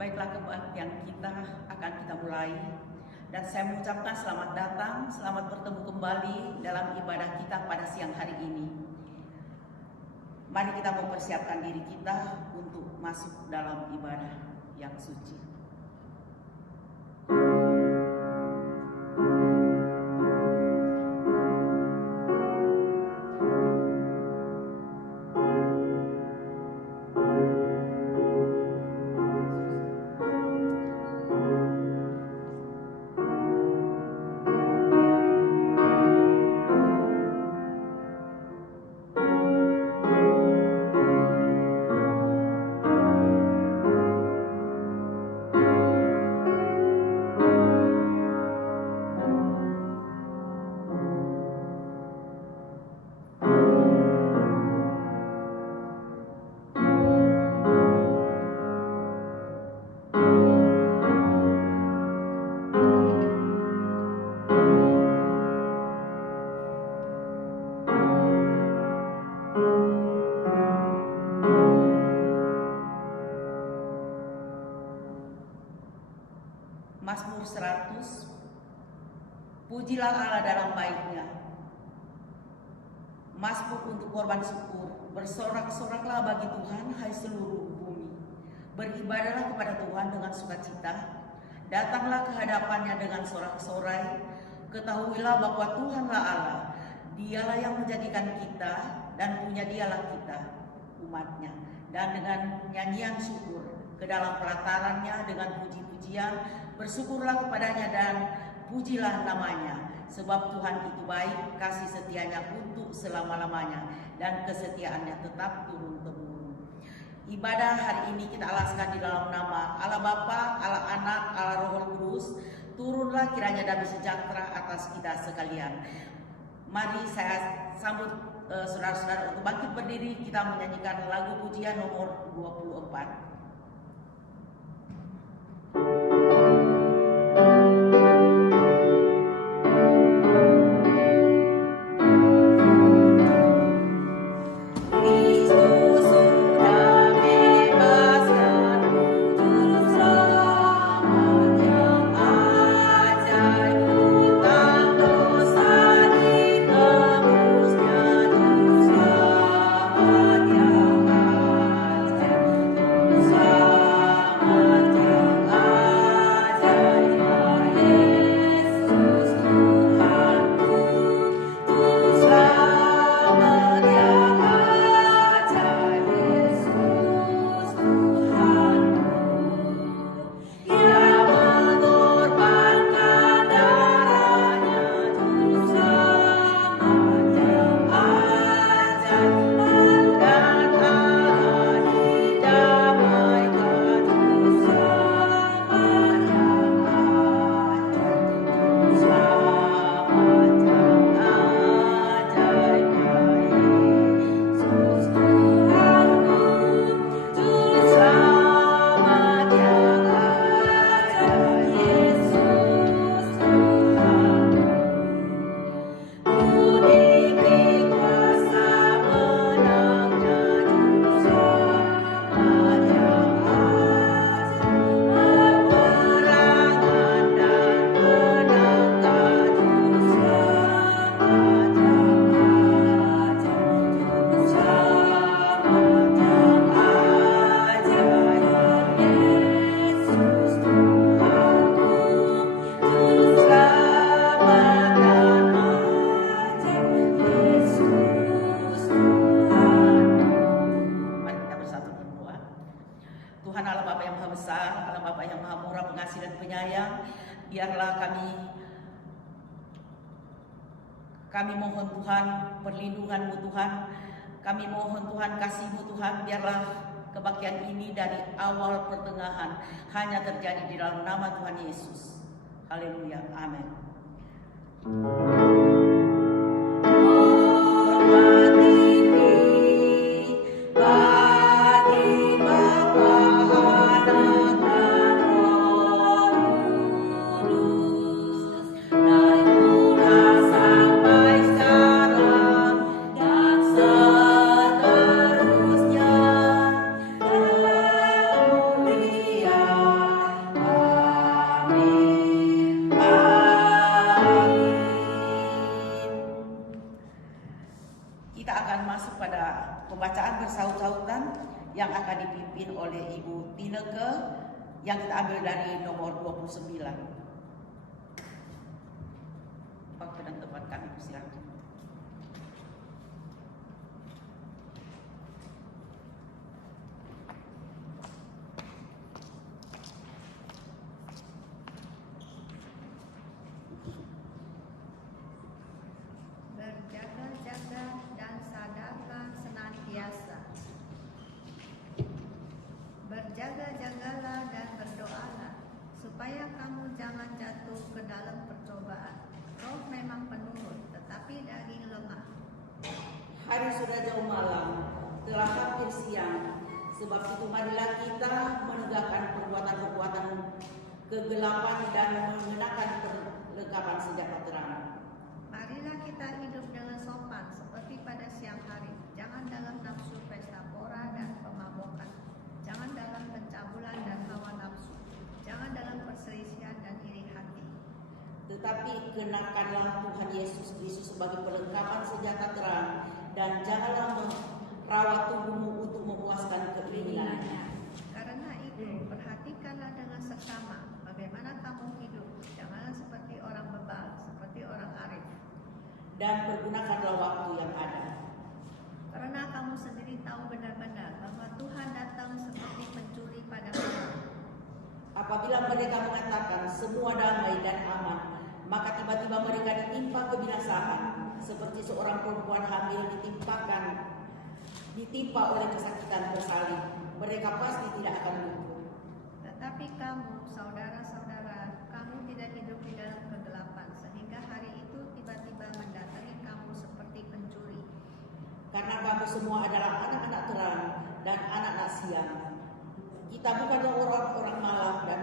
Baiklah, kebaktian kita akan kita mulai. Dan saya mengucapkan selamat datang, selamat bertemu kembali dalam ibadah kita pada siang hari ini. Mari kita mempersiapkan diri kita untuk masuk dalam ibadah yang suci. Mazmur 100. Pujilah Allah dalam baitnya. Mazmur untuk korban syukur. Bersorak-soraklah bagi Tuhan, hai seluruh bumi. Beribadahlah kepada Tuhan dengan sukacita. Datanglah ke hadapannya dengan sorak-sorai. Ketahuilah bahwa Tuhanlah Allah. Dialah yang menjadikan kita dan punya dialah kita, umatnya. Dan dengan nyanyian syukur ke dalam pelatarannya dengan puji-pujian, bersyukurlah kepadanya dan pujilah namanya. Sebab Tuhan itu baik, kasih setianya untuk selama-lamanya, dan kesetiaannya tetap turun-temurun. Ibadah hari ini kita alaskan di dalam nama Allah Bapa, Allah Anak, Allah Roh Kudus. Turunlah kiranya damai sejahtera atas kita sekalian. Mari saya sambut saudara-saudara untuk bangkit berdiri, kita menyanyikan lagu pujian nomor 24. Yesus Kami mohon Tuhan perlindungan-Mu Tuhan. Kami mohon Tuhan kasih-Mu Tuhan. Biarlah kebaktian ini dari awal pertengahan hanya terjadi di dalam nama Tuhan Yesus. Haleluya. Amin. Kita akan masuk pada pembacaan bersaut-sautan yang akan dipimpin oleh Ibu Tineke yang kita ambil dari nomor 29. Waktu dan tempat kami persilakan. Berjaga-jaga dan sadarlah senantiasa. Berjaga-jagalah dan berdoalah, supaya kamu jangan jatuh ke dalam percobaan. Roh memang penurut, tetapi daging lemah. Hari sudah jauh malam, telah hampir siang. Sebab itu marilah kita menegakkan perbuatan-perbuatan kegelapan dan mengenakan perlengkapan senjata terang. Marilah kita hidup dengan sopan seperti pada siang hari. Jangan dalam nafsu pesta pora dan pemabokan. Jangan dalam pencabulan dan hawa nafsu. Jangan dalam perselisihan dan iri hati. Tetapi kenakanlah Tuhan Yesus Kristus sebagai perlengkapan senjata terang, dan janganlah merawat tubuhmu untuk memuaskan keinginannya. Karena itu, perhatikanlah dengan seksama bagaimana kamu hidup. Janganlah seperti orang bebal, seperti orang arif. Dan pergunakanlah waktu yang ada. Karena kamu sendiri tahu benar-benar bahwa Tuhan datang seperti pencuri pada malam. Apabila mereka mengatakan semua damai dan aman, maka tiba-tiba mereka ditimpa kebinasaan, seperti seorang perempuan hamil ditimpa oleh kesakitan bersalin. Mereka pasti tidak akan luput. Tetapi kamu, saudara-saudara, kamu tidak hidup di dalam kegelapan, sehingga hari itu tiba-tiba mendatangi kamu seperti pencuri. Karena kamu semua adalah anak-anak terang dan anak-anak siang. Kita bukanlah orang-orang malam dan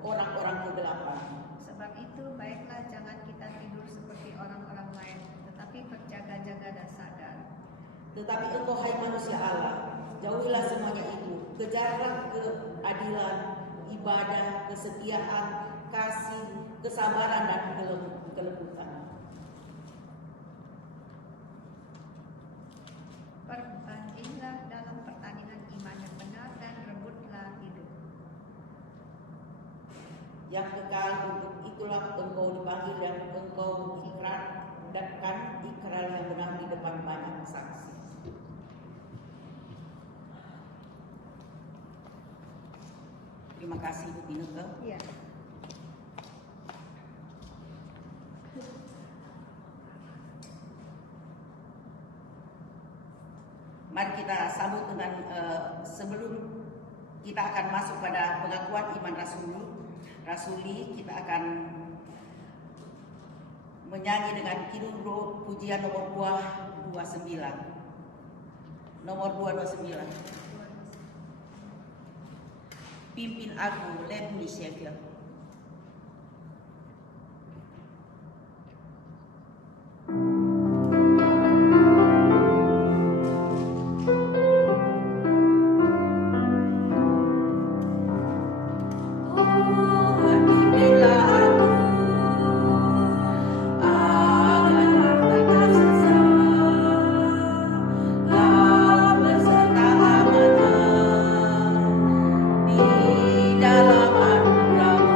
orang-orang kegelapan. Sebab itu, baiklah jangan kita tidur seperti orang-orang lain, tetapi berjaga-jaga dan sadar. Tetapi engkau, hai manusia Allah, jauhilah semuanya itu. Kejarlah keadilan, ibadah, kesetiaan, kasih, kesabaran, dan kelembutan. Berbandinglah dalam pertandingan iman yang benar dan rebutlah hidup yang kekal. Untuk itulah engkau dipanggil dan engkau ikrarkan ikrar yang benar di depan banyak saksi. Terima kasih Bu Tineke. Iya. Mari kita sambut dengan sebelum kita akan masuk pada pengakuan iman rasuli, kita akan menyanyi dengan kidung pujian nomor 229. Nomor 229. Pimpin aku, lead me, Savior. Dalam anugerah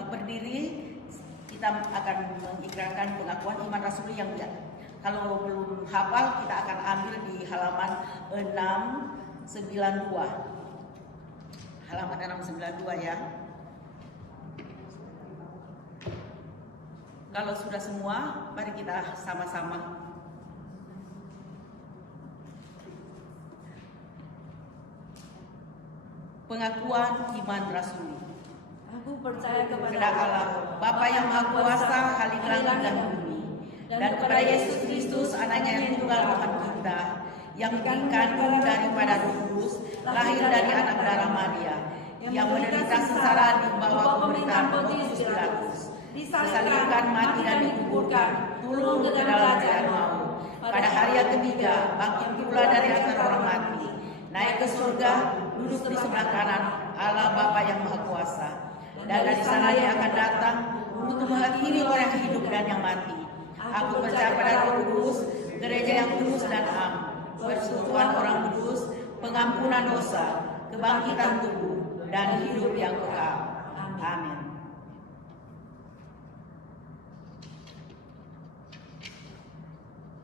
bangkit berdiri, kita akan mengikrarkan pengakuan iman rasuli yang kalau belum hafal kita akan ambil di halaman 692. Halaman 692 ya. Kalau sudah semua, mari kita sama-sama. Pengakuan iman rasuli. Aku percaya kepada Allah, Bapa yang Maha Kuasa, Khalik langit dan bumi, dan kepada Yesus Kristus, anaknya yang tunggal Tuhan kita, yang dikandung daripada Roh Kudus, lahir dari anak darah Maria, yang menderita sengsara di bawah pemerintahan Pontius Pilatus, disalibkan, mati dan dikuburkan, turun ke dalam kerajaan maut. Pada hari yang ketiga, bangkit pula dari antara orang mati, naik ke surga, duduk di sebelah kanan Allah Bapa yang Maha Kuasa. Dan dari sana Dia akan datang untuk menghakimi orang yang hidup dan yang mati. Aku percaya pada Roh Kudus, gereja yang kudus dan am, persekutuan orang kudus, pengampunan dosa, kebangkitan tubuh, dan hidup yang kekal. Amin.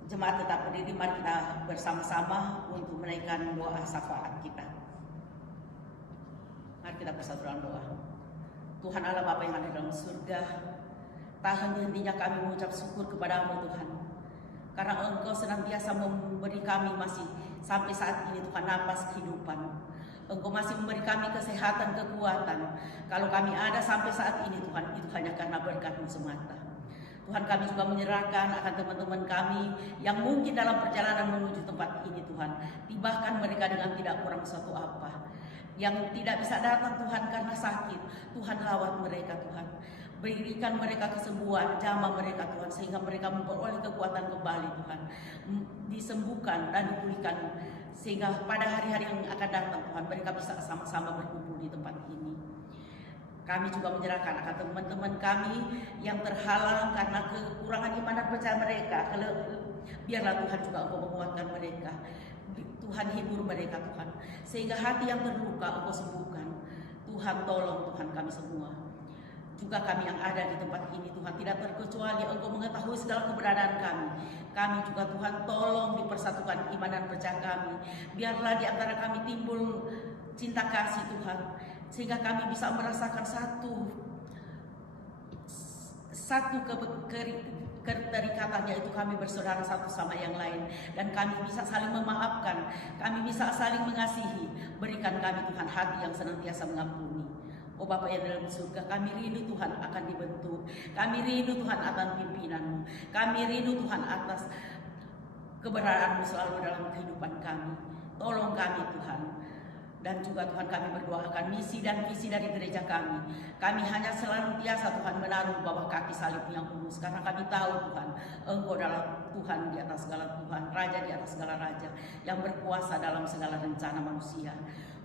Jemaat tetap berdiri, mari kita bersama-sama untuk menaikkan doa syafaat kita. Mari kita bersatu dalam doa. Tuhan Allah Bapa yang ada dalam surga, tak henti-hentinya kami mengucap syukur kepadamu Tuhan, karena Engkau senantiasa memberi kami masih sampai saat ini Tuhan napas kehidupan. Engkau masih memberi kami kesehatan, kekuatan. Kalau kami ada sampai saat ini Tuhan, itu hanya karena berkat-Mu semata. Tuhan, kami juga menyerahkan akan teman-teman kami yang mungkin dalam perjalanan menuju tempat ini Tuhan, tibakan mereka dengan tidak kurang suatu apa. Yang tidak bisa datang Tuhan karena sakit, Tuhan rawat mereka Tuhan. Berikan mereka kesembuhan, jamah mereka Tuhan, sehingga mereka memperoleh kekuatan kembali Tuhan. Disembuhkan dan dipulihkan, sehingga pada hari-hari yang akan datang Tuhan, mereka bisa sama-sama berkumpul di tempat ini. Kami juga menyerahkan akan teman-teman kami yang terhalang karena kekurangan iman dan percaya mereka. Biarlah Tuhan juga Engkau menguatkan mereka. Tuhan hibur mereka Tuhan, sehingga hati yang terluka Engkau sembuhkan. Tuhan tolong Tuhan kami semua. Juga kami yang ada di tempat ini Tuhan, tidak terkecuali Engkau mengetahui segala keberadaan kami. Kami juga Tuhan tolong dipersatukan iman dan percaya kami. Biarlah di antara kami timbul cinta kasih Tuhan, sehingga kami bisa merasakan satu keterikatan, yaitu kami bersaudara satu sama yang lain, dan kami bisa saling memaafkan, kami bisa saling mengasihi. Berikan kami Tuhan hati yang senantiasa mengampuni. Oh Bapa yang dalam surga, kami rindu Tuhan akan dibentuk, kami rindu Tuhan akan pimpinan-Mu, kami rindu Tuhan atas keberadaan-Mu selalu dalam kehidupan kami. Tolong kami Tuhan. Dan juga Tuhan, kami berdoakan misi dan visi dari gereja kami. Kami hanya senantiasa Tuhan menaruh bawah kaki salib yang kudus, karena kami tahu Tuhan, Engkau adalah Tuhan di atas segala Tuhan, Raja di atas segala Raja, yang berkuasa dalam segala rencana manusia.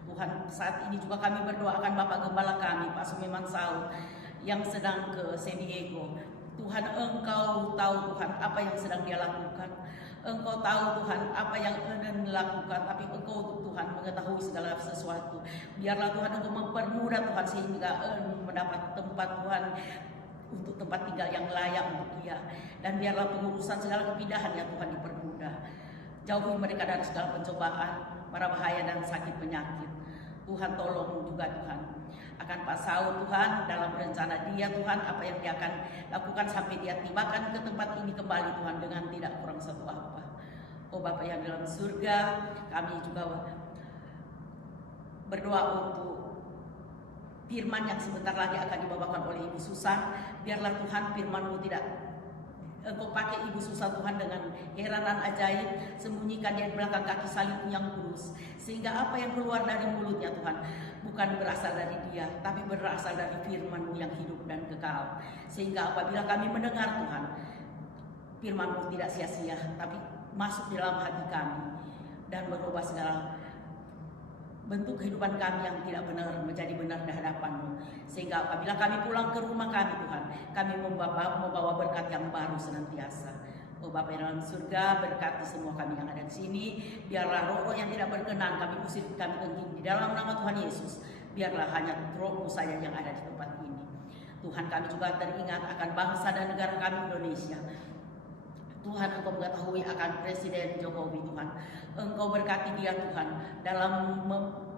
Tuhan, saat ini juga kami berdoakan Bapak Gembala kami, Pak Sumiman Saud, yang sedang ke San Diego. Tuhan, Engkau tahu Tuhan apa yang sedang dia lakukan. Engkau tahu Tuhan apa yang Eden lakukan, tapi Engkau Tuhan mengetahui segala sesuatu. Biarlah Tuhan Engkau mempermudah Tuhan, sehingga mendapat tempat Tuhan untuk tempat tinggal yang layak untuk dia. Dan biarlah pengurusan segala kepindahan ya Tuhan dipermudah. Jauhi mereka dari segala pencobaan, para bahaya dan sakit penyakit. Tuhan tolong juga Tuhan akan Pak Saud Tuhan, dalam rencana dia Tuhan, apa yang dia akan lakukan sampai dia tibakan ke tempat ini kembali Tuhan, dengan tidak kurang satu apa. Oh Bapa yang dalam surga, kami juga berdoa untuk firman yang sebentar lagi akan dibawakan oleh Ibu Susan. Biarlah Tuhan firman-Mu tidak Engkau pakai Ibu Susan Tuhan dengan heranan ajaib, sembunyikan dia di belakang kaki salib yang kudus, sehingga apa yang keluar dari mulutnya Tuhan bukan berasal dari dia, tapi berasal dari firman-Mu yang hidup dan kekal. Sehingga apabila kami mendengar Tuhan, firman-Mu tidak sia-sia, tapi masuk di dalam hati kami dan merubah segala bentuk kehidupan kami yang tidak benar menjadi benar di hadapan-Mu. Sehingga apabila kami pulang ke rumah kami Tuhan, kami membawa berkat yang baru senantiasa. Oh Bapa yang dalam surga, berkati semua kami yang ada di sini. Biarlah roh-roh yang tidak berkenan kami usir, kami tengking di dalam nama Tuhan Yesus. Biarlah hanya roh-Mu saja yang ada di tempat ini. Tuhan, kami juga teringat akan bangsa dan negara kami Indonesia. Tuhan, Engkau mengetahui akan Presiden Jokowi, Tuhan. Engkau berkati dia, Tuhan, dalam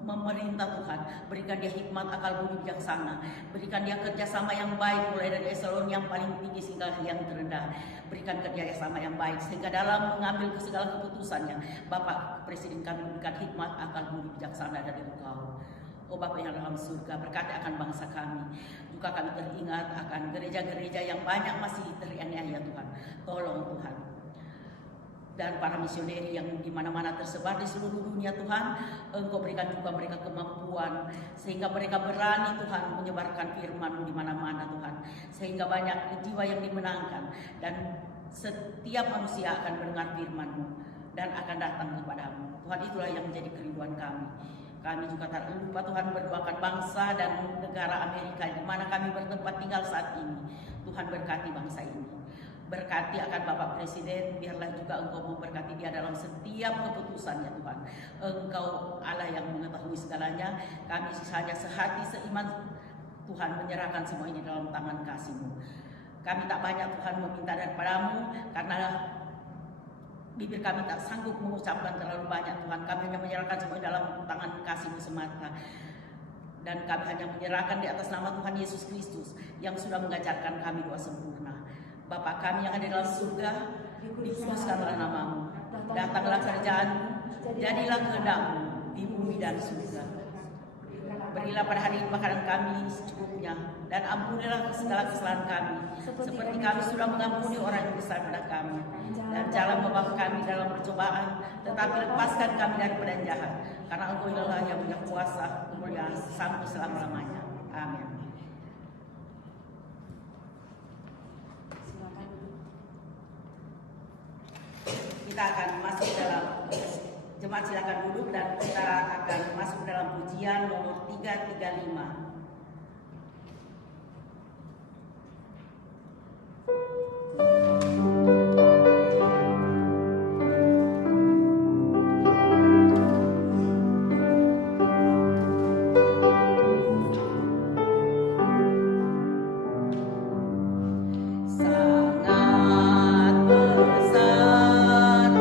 memerintah, Tuhan. Berikan dia hikmat, akal budi bijaksana. Berikan dia kerjasama yang baik, mulai dari eselon yang paling tinggi hingga yang terendah. Berikan kerjasama yang baik, sehingga dalam mengambil segala keputusannya, Bapak Presiden kami berikan hikmat, akal budi bijaksana dari Engkau. Oh Bapa yang dalam surga, berkati akan bangsa kami. Juga kami teringat akan gereja-gereja yang banyak masih teraniaya, Tuhan. Tolong Tuhan. Dan para misioneri yang di mana-mana tersebar di seluruh dunia, Tuhan, Engkau berikan juga mereka kemampuan sehingga mereka berani, Tuhan, menyebarkan firman-Mu di mana-mana, Tuhan. Sehingga banyak jiwa yang dimenangkan dan setiap manusia akan mendengar firman-Mu dan akan datang kepadamu. Tuhan, itulah yang menjadi kerinduan kami. Kami juga tak lupa, Tuhan, berdoakan bangsa dan negara Amerika di mana kami bertempat tinggal saat ini. Tuhan, berkati bangsa ini. Berkati akan Bapak Presiden, biarlah juga Engkau memberkati dia dalam setiap keputusannya, Tuhan. Engkau Allah yang mengetahui segalanya. Kami hanya sehati seiman, Tuhan, menyerahkan semua ini dalam tangan kasih-Mu. Kami tak banyak, Tuhan, meminta daripada-Mu karena bibir kami tak sanggup mengucapkan terlalu banyak, Tuhan. Kami hanya menyerahkan semua dalam tangan kasih-Mu semata. Dan kami hanya menyerahkan di atas nama Tuhan Yesus Kristus yang sudah mengajarkan kami doa sempurna. Bapa kami yang ada dalam surga, dikuduskanlah nama-Mu. Datanglah kerajaan-Mu, jadilah kehendak-Mu di bumi dan surga. Berilah pada hari ini makanan kami secukupnya, dan ampunilah segala kesalahan kami, seperti kami sudah mengampuni orang yang besar pada kami. Dan jangan membawa kami dalam percobaan, tetapi lepaskan kami daripada yang jahat. Karena Engkau ialah yang punya kuasa, kemuliaan sampai selama-lamanya. Amin. Kita akan masuk dalam, jemaat silakan duduk, dan kita akan masuk dalam pujian nomor 335. Sangat besar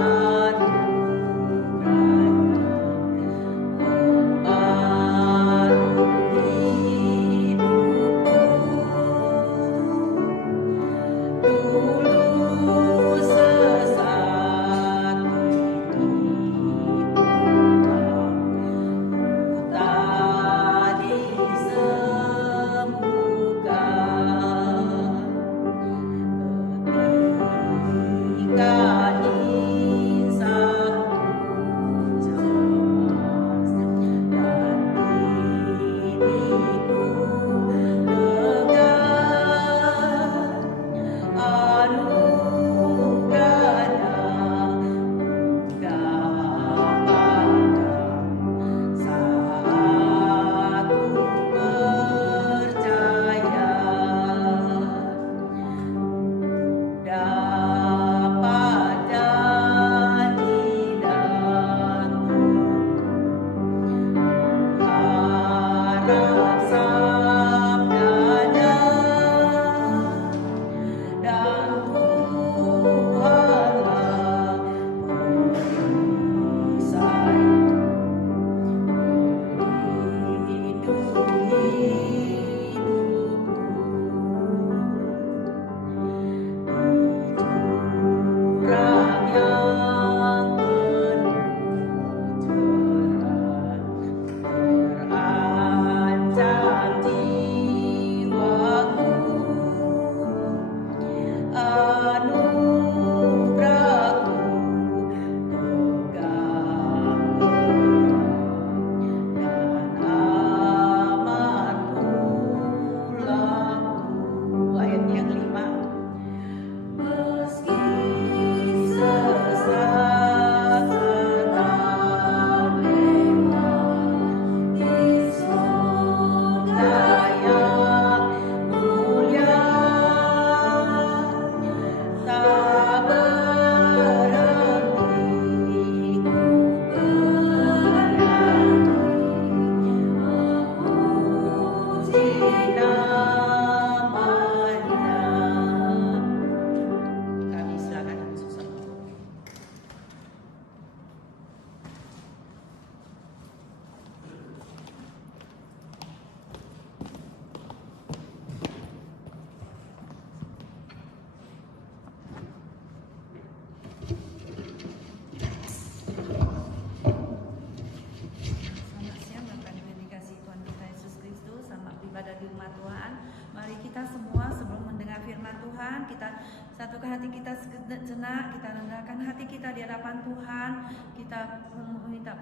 Tuhan, kita satukan hati kita sejenak, kita rendahkan hati kita di hadapan Tuhan, kita meminta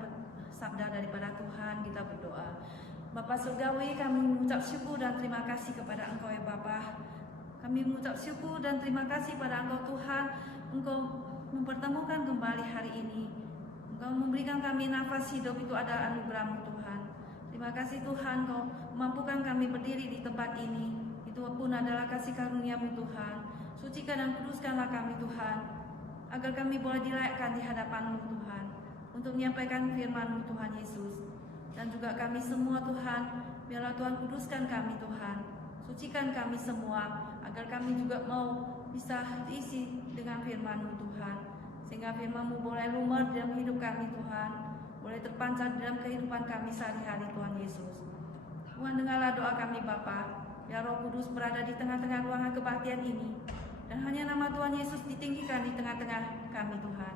sabda daripada Tuhan, kita berdoa. Bapa Surgawi, kami mengucap syukur dan terima kasih kepada Engkau ya Bapa. Kami mengucap syukur dan terima kasih pada Engkau Tuhan, Engkau mempertemukan kembali hari ini. Engkau memberikan kami nafas hidup, itu adalah anugerah-Mu Tuhan. Terima kasih Tuhan, Kau memampukan kami berdiri di tempat ini. Itu pun adalah kasih karunia-Mu Tuhan. Sucikan dan kuduskanlah kami Tuhan, agar kami boleh dilayakkan di hadapan-Mu Tuhan, untuk menyampaikan firman-Mu Tuhan Yesus. Dan juga kami semua Tuhan, biarlah Tuhan kuduskan kami Tuhan, sucikan kami semua, agar kami juga mau bisa diisi dengan firman-Mu Tuhan, sehingga firman-Mu boleh lumer dalam hidup kami Tuhan, boleh terpancar dalam kehidupan kami sehari-hari Tuhan Yesus. Tuhan, dengarlah doa kami Bapa, biar Roh Kudus berada di tengah-tengah ruangan kebaktian ini, dan hanya nama Tuhan Yesus ditinggikan di tengah-tengah kami Tuhan.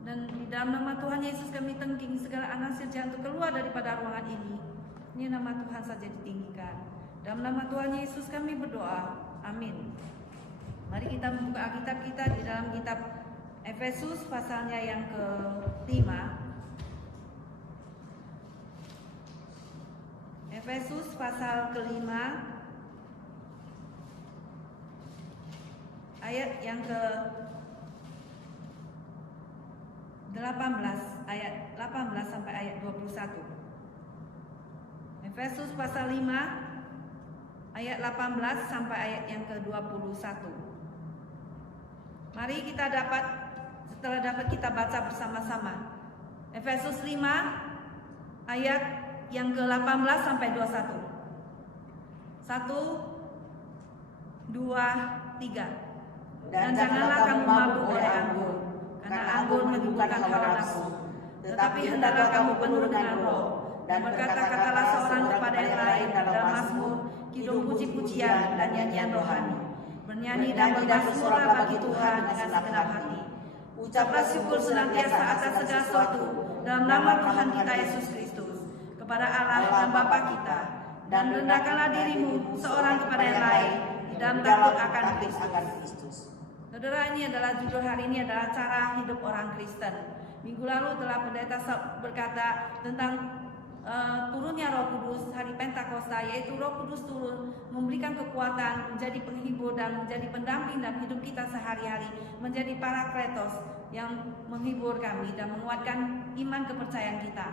Dan di dalam nama Tuhan Yesus kami tengking segala anasir jahat untuk keluar daripada ruangan ini. Ini nama Tuhan saja ditinggikan. Dalam nama Tuhan Yesus kami berdoa. Amin. Mari kita membuka Alkitab kita di dalam kitab Efesus pasalnya yang ke-5. Efesus pasal ke-5 ayat yang ke-18, ayat 18 sampai ayat 21. Efesus pasal 5 ayat 18 sampai ayat yang ke-21. Mari kita setelah dapat kita baca bersama-sama. Efesus 5 ayat yang ke-18 sampai 21. 1, 2, 3. Dan janganlah kamu mabuk oleh anggur, karena anggur menimbulkan hawa nafsu, tetapi hendaklah kamu penuh dengan Roh, dan berkata-katalah seorang kepada yang lain dalam mazmur, kidung puji-pujian dan nyanyian rohani. Bernyanyi dan bersuara bagi Tuhan dengan segenap hati. Ucaplah syukur senantiasa atas segala sesuatu dalam nama Tuhan kita Yesus Kristus kepada Allah dan Bapa kita, dan rendahkanlah dirimu seorang kepada yang lain di dalam takut akan Kristus. Saudara, ini adalah judul hari ini adalah cara hidup orang Kristen. Minggu lalu telah pendeta berkata tentang turunnya Roh Kudus hari Pentakosta, yaitu Roh Kudus turun memberikan kekuatan, menjadi penghibur dan menjadi pendamping dalam hidup kita sehari-hari, menjadi parakletos yang menghibur kami dan menguatkan iman kepercayaan kita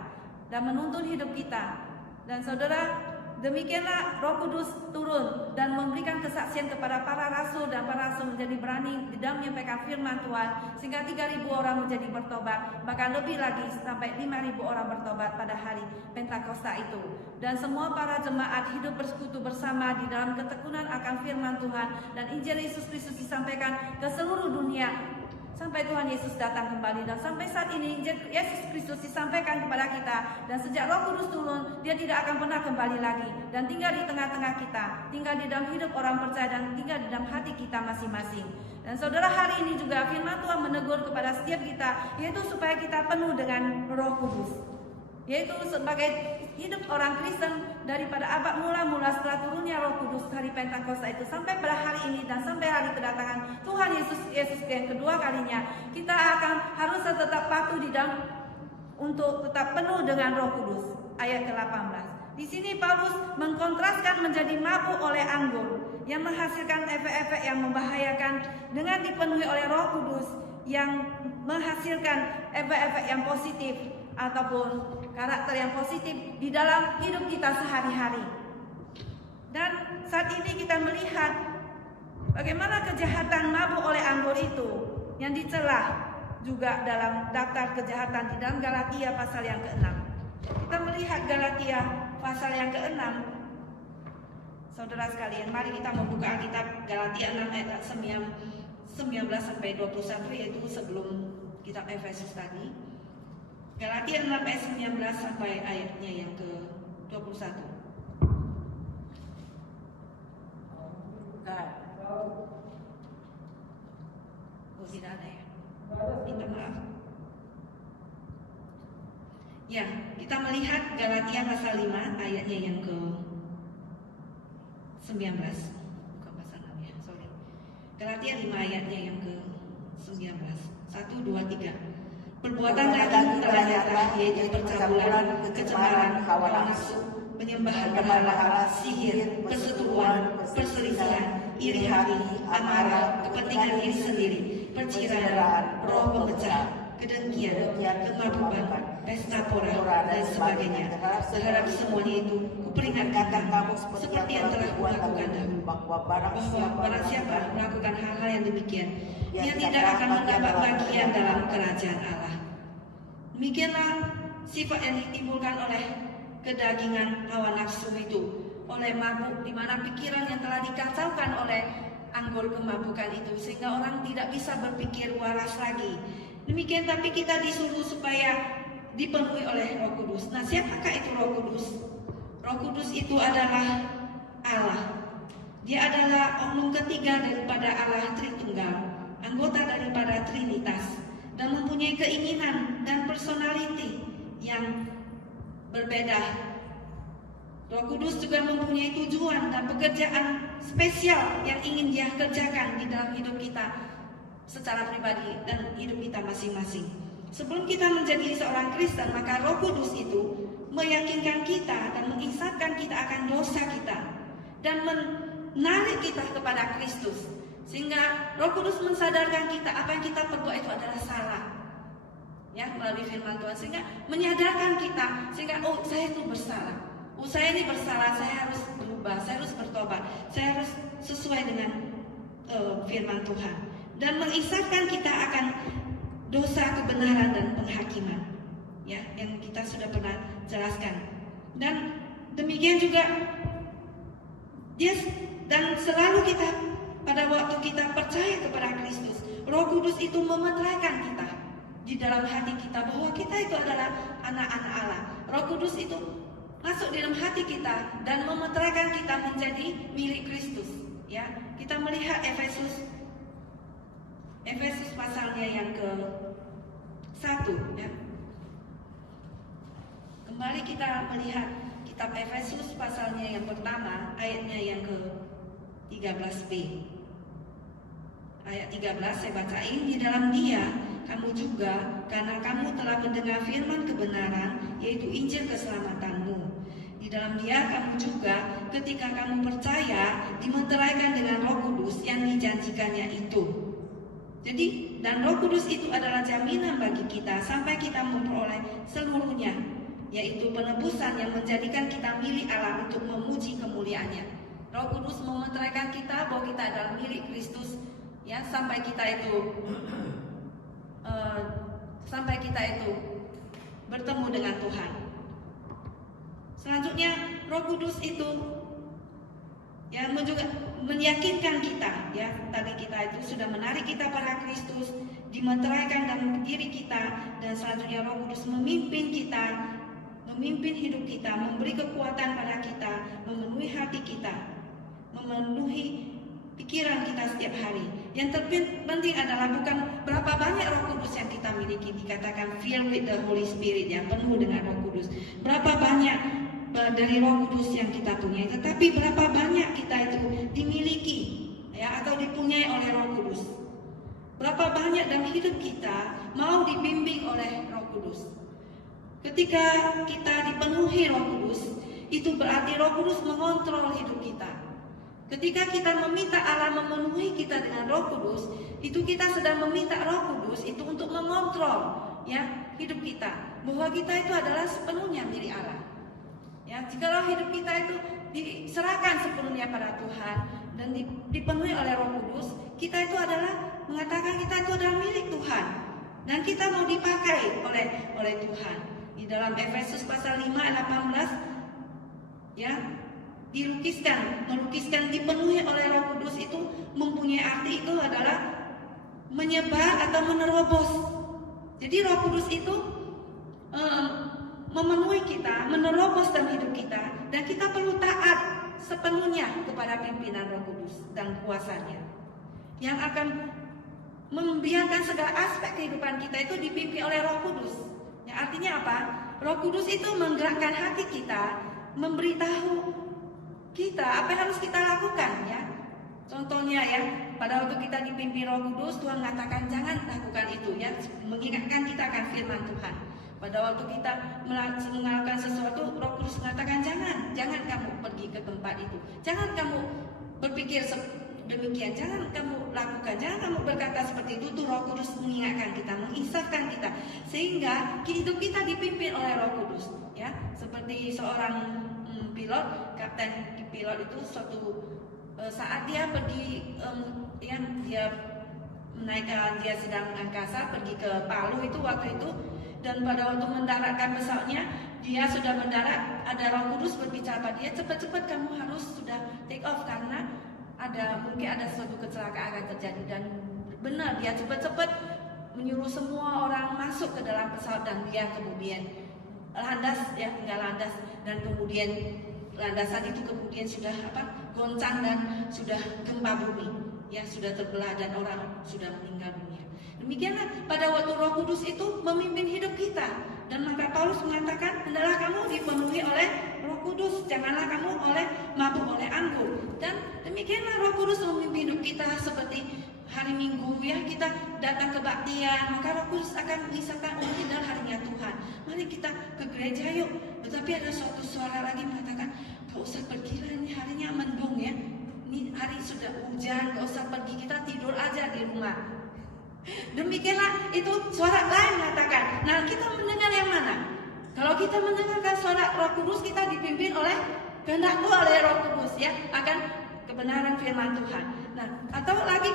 dan menuntun hidup kita. Dan saudara, demikianlah Roh Kudus turun dan memberikan kesaksian kepada para rasul, dan para rasul menjadi berani di dalam menyampaikan firman Tuhan, sehingga 3.000 orang menjadi bertobat, bahkan lebih lagi sampai 5.000 orang bertobat pada hari Pentakosta itu. Dan semua para jemaat hidup bersekutu bersama di dalam ketekunan akan firman Tuhan, dan Injil Yesus Kristus disampaikan ke seluruh dunia sampai Tuhan Yesus datang kembali. Dan sampai saat ini Yesus Kristus disampaikan kepada kita, dan sejak Roh Kudus turun, Dia tidak akan pernah kembali lagi dan tinggal di tengah-tengah kita, tinggal di dalam hidup orang percaya, dan tinggal di dalam hati kita masing-masing. Dan saudara, hari ini juga firman Tuhan menegur kepada setiap kita, yaitu supaya kita penuh dengan Roh Kudus, yaitu sebagai hidup orang Kristen daripada abad mula-mula setelah turunnya Roh Kudus hari Pentakosta itu sampai pada hari ini dan sampai hari kedatangan Tuhan Yesus yang kedua kalinya, kita akan harus tetap patuh di dalam untuk tetap penuh dengan Roh Kudus. Ayat ke-18. Di sini Paulus mengkontraskan menjadi mabuk oleh anggur yang menghasilkan efek-efek yang membahayakan dengan dipenuhi oleh Roh Kudus yang menghasilkan efek-efek yang positif ataupun karakter yang positif di dalam hidup kita sehari-hari. Dan saat ini kita melihat bagaimana kejahatan mabuk oleh anggur itu yang dicela juga dalam daftar kejahatan di dalam Galatia pasal yang ke-6. Kita melihat Galatia pasal yang ke-6. Saudara sekalian, mari kita membuka Alkitab Galatia 6 ayat 19 sampai 21, yaitu sebelum kitab Efesus tadi. Galatia 6 ayat 19 sampai ayatnya yang ke-21. Oh, tidak ada ya? Minta maaf. Ya, kita melihat Galatia pasal 5 ayatnya yang ke-19. Bukan pasal 6 ya, sorry. Galatia 5 ayatnya yang ke-19. 1, 2, 3. Perbuatan daging telah nyata, yaitu percabulan, kecemaran, hawa nafsu, penyembahan berhala, sihir, perseteruan, perselisihan, iri hati, amarah, kepentingan diri sendiri, perciraan, roh pemecah, kedengkian, kemabukan, pesta pora, dan sebagainya. Terhadap semuanya itu, kuperingatkan kamu seperti yang telah kulakukan dahulu, bahwa barang siapa melakukan hal-hal yang demikian, ia tidak akan mendapat bagian dalam kerajaan Allah. Demikianlah sifat yang ditimbulkan oleh kedagingan hawa nafsu itu, oleh mabuk, di mana pikiran yang telah dikacaukan oleh anggur kemabukan itu, sehingga orang tidak bisa berpikir waras lagi. Demikian, tapi kita disuruh supaya dipenuhi oleh Roh Kudus. Nah, siapakah itu Roh Kudus? Roh Kudus itu adalah Allah. Dia adalah oknum ketiga daripada Allah Tritunggal, anggota daripada Trinitas, dan mempunyai keinginan dan personality yang berbeda. Roh Kudus juga mempunyai tujuan dan pekerjaan spesial yang ingin Dia kerjakan di dalam hidup kita secara pribadi dan hidup kita masing-masing. Sebelum kita menjadi seorang Kristen, maka Roh Kudus itu meyakinkan kita dan mengisapkan kita akan dosa kita dan menarik kita kepada Kristus, sehingga Roh Kudus mensadarkan kita apa yang kita perbuat itu adalah salah, ya, melalui firman Tuhan, sehingga menyadarkan kita, sehingga oh, saya itu bersalah, oh, saya ini bersalah, saya harus berubah, saya harus bertobat, saya harus sesuai dengan firman Tuhan, dan mengisapkan kita akan dosa, kebenaran, dan penghakiman, ya, yang kita sudah pernah jelaskan. Dan demikian juga dan selalu kita, pada waktu kita percaya kepada Kristus, Roh Kudus itu memeteraikan kita di dalam hati kita bahwa kita itu adalah anak-anak Allah. Roh Kudus itu masuk di dalam hati kita dan memeteraikan kita menjadi milik Kristus, ya. Kita melihat Efesus pasalnya yang ke-1, ya. Kembali kita melihat kitab Efesus pasalnya yang pertama, ayatnya yang ke-13b. Ayat 13 saya bacain. Di dalam Dia kamu juga, karena kamu telah mendengar firman kebenaran, yaitu Injil keselamatanmu. Di dalam Dia kamu juga, ketika kamu percaya, dimeteraikan dengan Roh Kudus yang dijanjikannya itu. Jadi, dan Roh Kudus itu adalah jaminan bagi kita sampai kita memperoleh seluruhnya, yaitu penebusan yang menjadikan kita milik Allah untuk memuji kemuliaannya. Roh Kudus memeteraikan kita bahwa kita adalah milik Kristus, ya, sampai kita itu bertemu dengan Tuhan. Selanjutnya, Roh Kudus itu, ya, juga meyakinkan kita, ya, tadi kita itu sudah menarik kita pada Kristus, dimeteraikan dalam diri kita, dan selanjutnya Roh Kudus memimpin kita, memimpin hidup kita, memberi kekuatan pada kita, memenuhi hati kita, memenuhi pikiran kita setiap hari. Yang terpenting adalah bukan berapa banyak Roh Kudus yang kita miliki, dikatakan filled with the Holy Spirit, yang penuh dengan Roh Kudus. Berapa banyak dari Roh Kudus yang kita punya, tetapi berapa banyak kita itu dimiliki, ya, atau dipunyai oleh Roh Kudus. Berapa banyak dalam hidup kita mau dibimbing oleh Roh Kudus. Ketika kita dipenuhi Roh Kudus, itu berarti Roh Kudus mengontrol hidup kita. Ketika kita meminta Allah memenuhi kita dengan Roh Kudus, itu kita sedang meminta Roh Kudus itu untuk mengontrol, ya, hidup kita, bahwa kita itu adalah sepenuhnya milik Allah. Ya, jikalau hidup kita itu diserahkan sepenuhnya pada Tuhan dan dipenuhi oleh Roh Kudus, kita itu adalah mengatakan kita itu adalah milik Tuhan dan kita mau dipakai oleh Tuhan. Di dalam Efesus pasal 5 ayat 18, ya, melukiskan dipenuhi oleh Roh Kudus itu mempunyai arti itu adalah menyebar atau menerobos. Jadi Roh Kudus itu memenuhi kita, menerobos dalam hidup kita, dan kita perlu taat sepenuhnya kepada pimpinan Roh Kudus dan kuasanya, yang akan membiarkan segala aspek kehidupan kita itu dipimpin oleh Roh Kudus. Yang artinya apa? Roh Kudus itu menggerakkan hati kita, memberitahu kita apa yang harus kita lakukan, ya. Contohnya ya, pada waktu kita dipimpin Roh Kudus, Tuhan mengatakan jangan lakukan itu ya, mengingatkan kita akan firman Tuhan. Pada waktu kita melakukan sesuatu, Roh Kudus mengatakan jangan kamu pergi ke tempat itu, jangan kamu berpikir demikian, jangan kamu lakukan, jangan kamu berkata seperti itu. Tuh Roh Kudus mengingatkan kita, mengisahkan kita, sehingga hidup kita dipimpin oleh Roh Kudus. Ya, seperti seorang pilot, kapten pilot itu suatu saat dia pergi, dia menaikkan, dia sedang angkasa pergi ke Palu itu waktu itu, dan pada waktu mendaratkan pesawatnya, dia sudah mendarat, ada Roh Kudus berbicara pada dia, cepat-cepat kamu harus sudah take off karena mungkin ada suatu kecelakaan akan terjadi. Dan benar, dia cepat-cepat menyuruh semua orang masuk ke dalam pesawat, dan dia kemudian landas, ya tinggal landas, dan kemudian landasan itu kemudian sudah goncang dan sudah gempa bumi, ya sudah terbelah dan orang sudah meninggal dunia. Demikianlah pada waktu Roh Kudus itu memimpin hidup kita, dan maka Paulus mengatakan hendaklah kamu dipenuhi oleh Roh Kudus, janganlah kamu mabuk oleh anggur. Dan demikianlah Roh Kudus memimpin hidup kita. Seperti hari Minggu ya, kita datang kebaktian, maka Roh Kudus akan mengisahkan, oh ini adalah harinya Tuhan, mari kita ke gereja yuk. Tetapi ada suatu suara lagi mengatakan, gak usah pergi lah, ini harinya mendung ya, ini hari sudah hujan, gak usah pergi, kita tidur aja di rumah. Demikianlah itu suara lain mengatakan. Nah, kita mendengar yang mana? Kalau kita mendengarkan suara Roh Kudus, kita dipimpin oleh kehendak oleh Roh Kudus ya, akan kebenaran firman Tuhan. Nah, atau lagi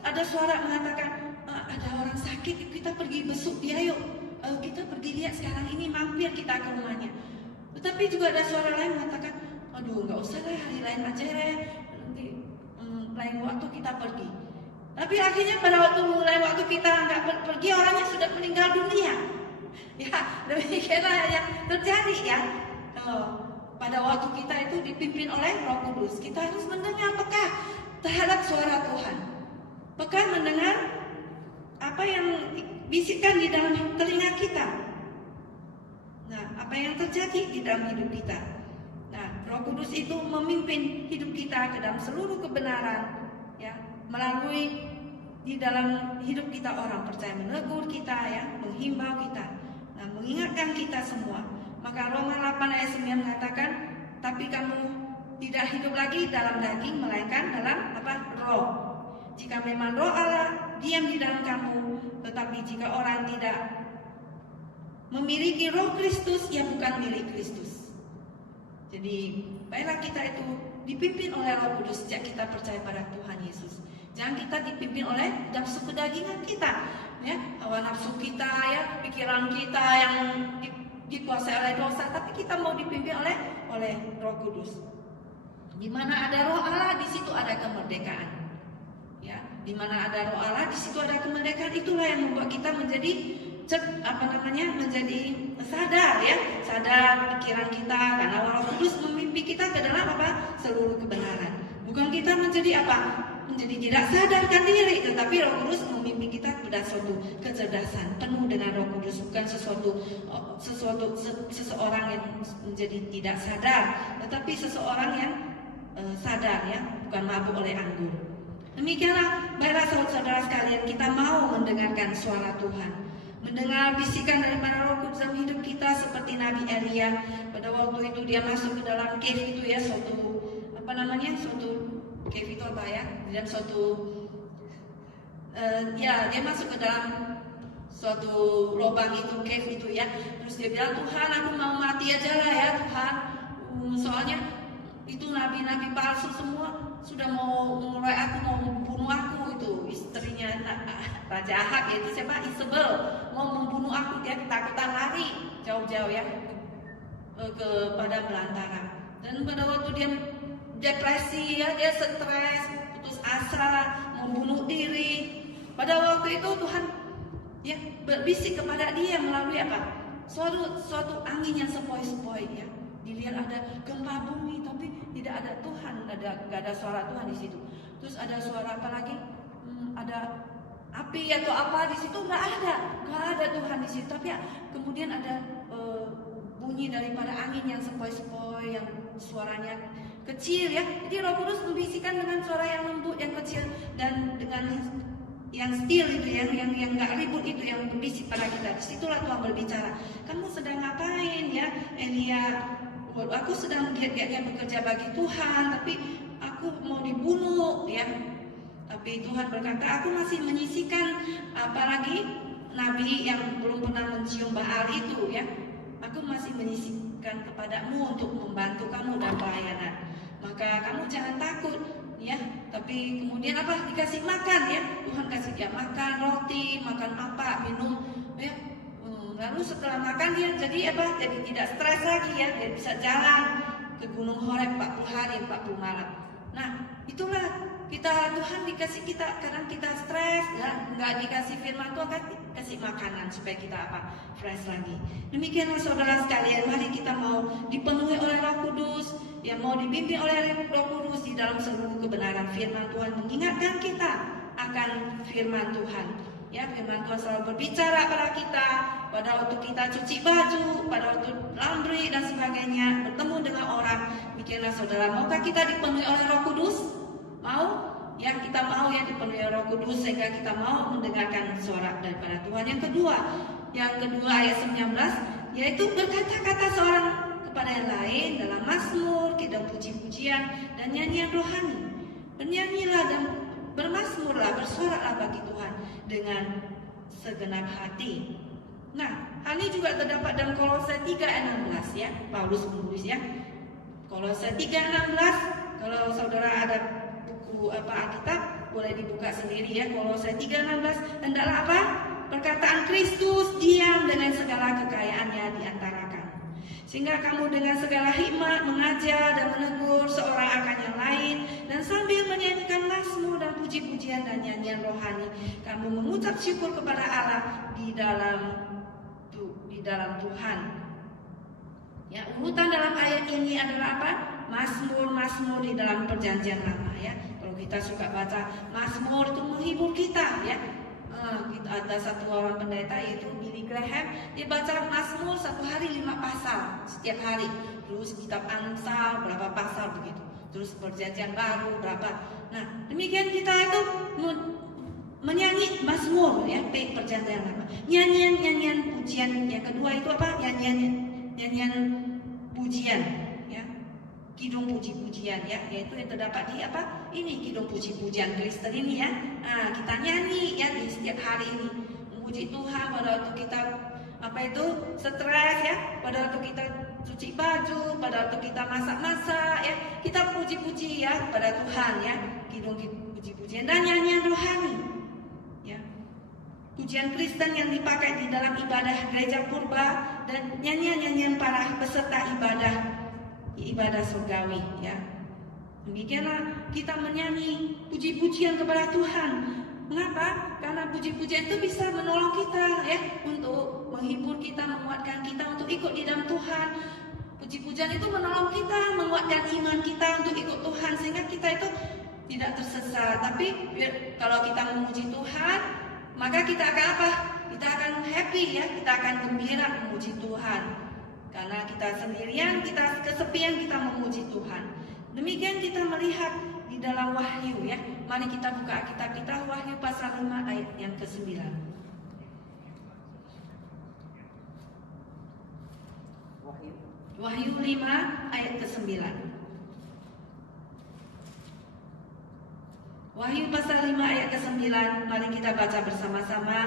ada suara mengatakan, ada orang sakit, kita pergi besuk dia yuk, kita pergi lihat sekarang ini, mampir kita ke rumahnya. Tetapi juga ada suara lain mengatakan, aduh nggak usah lah, hari lain aja ya, nanti lain waktu kita pergi. Tapi akhirnya pada waktu kita nggak pergi, orangnya sudah meninggal dunia. Ya, demikianlah yang terjadi ya. Pada waktu kita itu dipimpin oleh Roh Kudus, kita harus mendengar peka terhadap suara Tuhan, peka mendengar apa yang bisikkan di dalam telinga kita. Nah, apa yang terjadi di dalam hidup kita. Nah, Roh Kudus itu memimpin hidup kita ke dalam seluruh kebenaran, ya, melalui di dalam hidup kita orang percaya, menegur kita ya, menghimbau kita, nah, mengingatkan kita semua. Maka Roma 8 ayat 9 mengatakan, tapi kamu tidak hidup lagi dalam daging, melainkan dalam roh. Jika memang Roh Allah diam di dalam kamu, tetapi jika orang tidak memiliki Roh Kristus, ia bukan milik Kristus. Jadi baiklah kita itu dipimpin oleh Roh Kudus sejak kita percaya pada Tuhan Yesus. Jangan kita dipimpin oleh nafsu kedagingan kita, ya, hawa nafsu kita, ya, pikiran kita yang dikuasai oleh dosa, tapi kita mau dipimpin oleh Roh Kudus. Di mana ada Roh Allah, di situ ada kemerdekaan. Ya, di mana ada Roh Allah, di situ ada kemerdekaan. Itulah yang membuat kita menjadi menjadi sadar ya, sadar pikiran kita, karena Roh Kudus memimpin kita ke dalam seluruh kebenaran. Bukan kita menjadi menjadi tidak sadarkan diri, tetapi Roh Kudus memimpin kita pada suatu kecerdasan penuh dengan Roh Kudus, bukan seseorang yang menjadi tidak sadar, tetapi seseorang yang sadar ya, bukan mabuk oleh anggur. Demikianlah, baiklah saudara-saudara sekalian, kita mau mendengarkan suara Tuhan, mendengar bisikan daripada Roh Kudus dalam hidup kita, seperti Nabi Elia. Pada waktu itu dia masuk ke dalam cave itu ya, suatu cave itu dan dia masuk ke dalam suatu lubang itu, cave itu ya. Terus dia bilang, Tuhan, aku mau mati aja lah ya Tuhan, soalnya itu nabi-nabi palsu semua sudah mau mulai aku, mau membunuh aku. Itu istrinya Raja Ahab, yaitu siapa? Isabel, mau membunuh aku. Dia ketakutan lari jauh-jauh ya ke padang belantara. Dan pada waktu dia depresi ya, dia stres, putus asa, mau bunuh diri. Pada waktu itu Tuhan ya berbisik kepada dia melalui suatu angin yang sepoi-sepoi ya. Dilihat ada gempa bumi, tapi tidak ada Tuhan, nggak ada suara Tuhan di situ. Terus ada suara apa lagi? Ada api atau apa di situ? Nggak ada Tuhan di situ. Tapi ya, kemudian ada bunyi daripada angin yang sepoi-sepoi, yang suaranya kecil ya. Jadi Roh Kudus membisikkan dengan suara yang lembut, yang kecil, dan dengan yang still itu, yang nggak ribut itu, yang berbisik pada kita. Disitulah Tuhan berbicara. Kamu sedang ngapain ya, Elia? Aku sedang giat-giatnya bekerja bagi Tuhan, tapi aku mau dibunuh ya. Tapi Tuhan berkata, aku masih menyisikan apalagi nabi yang belum pernah mencium Baal itu ya. Aku masih menyisikan kepadamu untuk membantu kamu dalam pelayanan. Maka kamu jangan takut ya. Tapi kemudian apa? Dikasih makan ya. Tuhan kasih dia makan roti, makan apa, minum ya. Lalu setelah makan dia jadi apa? Jadi tidak stres lagi ya. Dia bisa jalan ke Gunung Horeb 40 hari 40 malam. Nah, itulah Tuhan dikasih kita, kadang kita stres ya, nggak dikasih firman Tuhan, kan kasih makanan supaya kita apa? Fresh lagi. Demikianlah saudara sekalian, mari kita mau dipenuhi oleh Roh Kudus, yang mau dibimbing oleh Roh Kudus di dalam seluruh kebenaran firman Tuhan, mengingatkan kita akan firman Tuhan. Ya, firman Tuhan selalu berbicara pada kita, pada waktu kita cuci baju, pada waktu laundry dan sebagainya, bertemu dengan orang. Demikianlah saudara, maukah kita dipenuhi oleh Roh Kudus? Mau? Ya, kita mau ya dipenuhi Roh Kudus sehingga kita mau mendengarkan suara daripada Tuhan. Yang kedua ayat 19, yaitu berkata-kata seorang kepada yang lain dalam mazmur, kidung puji-pujian dan nyanyian rohani. Bernyanyilah dan bermazmurlah, bersoraklah bagi Tuhan dengan segenap hati. Nah, hal ini juga terdapat dalam Kolose 3 ayat 16 ya. Paulus menulis ya. Kolose 3:16, kalau saudara ada buku Alkitab boleh dibuka sendiri ya. Kolose 3:16, hendaklah apa? Perkataan Kristus diam dengan segala kekayaannya di antara kamu, sehingga kamu dengan segala hikmat mengajar dan menegur seorang akan yang lain, dan sambil menyanyikan mazmur dan puji-pujian dan nyanyian rohani, kamu mengucap syukur kepada Allah di dalam Tuhan. Ya, urutan dalam ayat ini adalah apa? Mazmur di dalam perjanjian lama ya. Kalau kita suka baca mazmur itu menghibur kita ya. Kita ada satu orang pendeta yaitu Billy Graham, dia baca mazmur satu hari 5 pasal setiap hari. Terus kitab Amsal berapa pasal begitu. Terus perjanjian baru berapa. Nah, demikian kita itu menyanyi mazmur ya, perjanjian lama. Nyanyian pujian. Yang kedua itu apa? Nyanyian pujian ya. Kidung puji-pujian ya, yaitu yang terdapat di apa? Ini kidung puji-pujian Kristen ini ya. Nah, kita nyanyi ya di setiap hari ini, memuji Tuhan pada waktu kita apa itu stres ya, pada waktu kita cuci baju, pada waktu kita masak-masak ya, kita puji-puji ya pada Tuhan ya, kidung puji-pujian dan nyanyian rohani ya. Pujian Kristen yang dipakai di dalam ibadah gereja purba dan nyanyian-nyanyian para peserta ibadah surgawi ya. Demikianlah kita menyanyi puji-pujian kepada Tuhan. Mengapa? Karena puji-pujian itu bisa menolong kita ya, untuk menghibur kita, menguatkan kita untuk ikut di dalam Tuhan. Puji-pujian itu menolong kita, menguatkan iman kita untuk ikut Tuhan, sehingga kita itu tidak tersesat. Tapi kalau kita memuji Tuhan, maka kita akan apa? Kita akan happy ya, kita akan gembira memuji Tuhan. Karena kita sendirian, kita kesepian, kita memuji Tuhan. Demikian kita melihat di dalam Wahyu ya. Mari kita buka kitab kita, Wahyu pasal 5 ayat yang ke-9. Wahyu 5 ayat ke-9. Wahyu pasal 5 ayat ke-9. Mari kita baca bersama-sama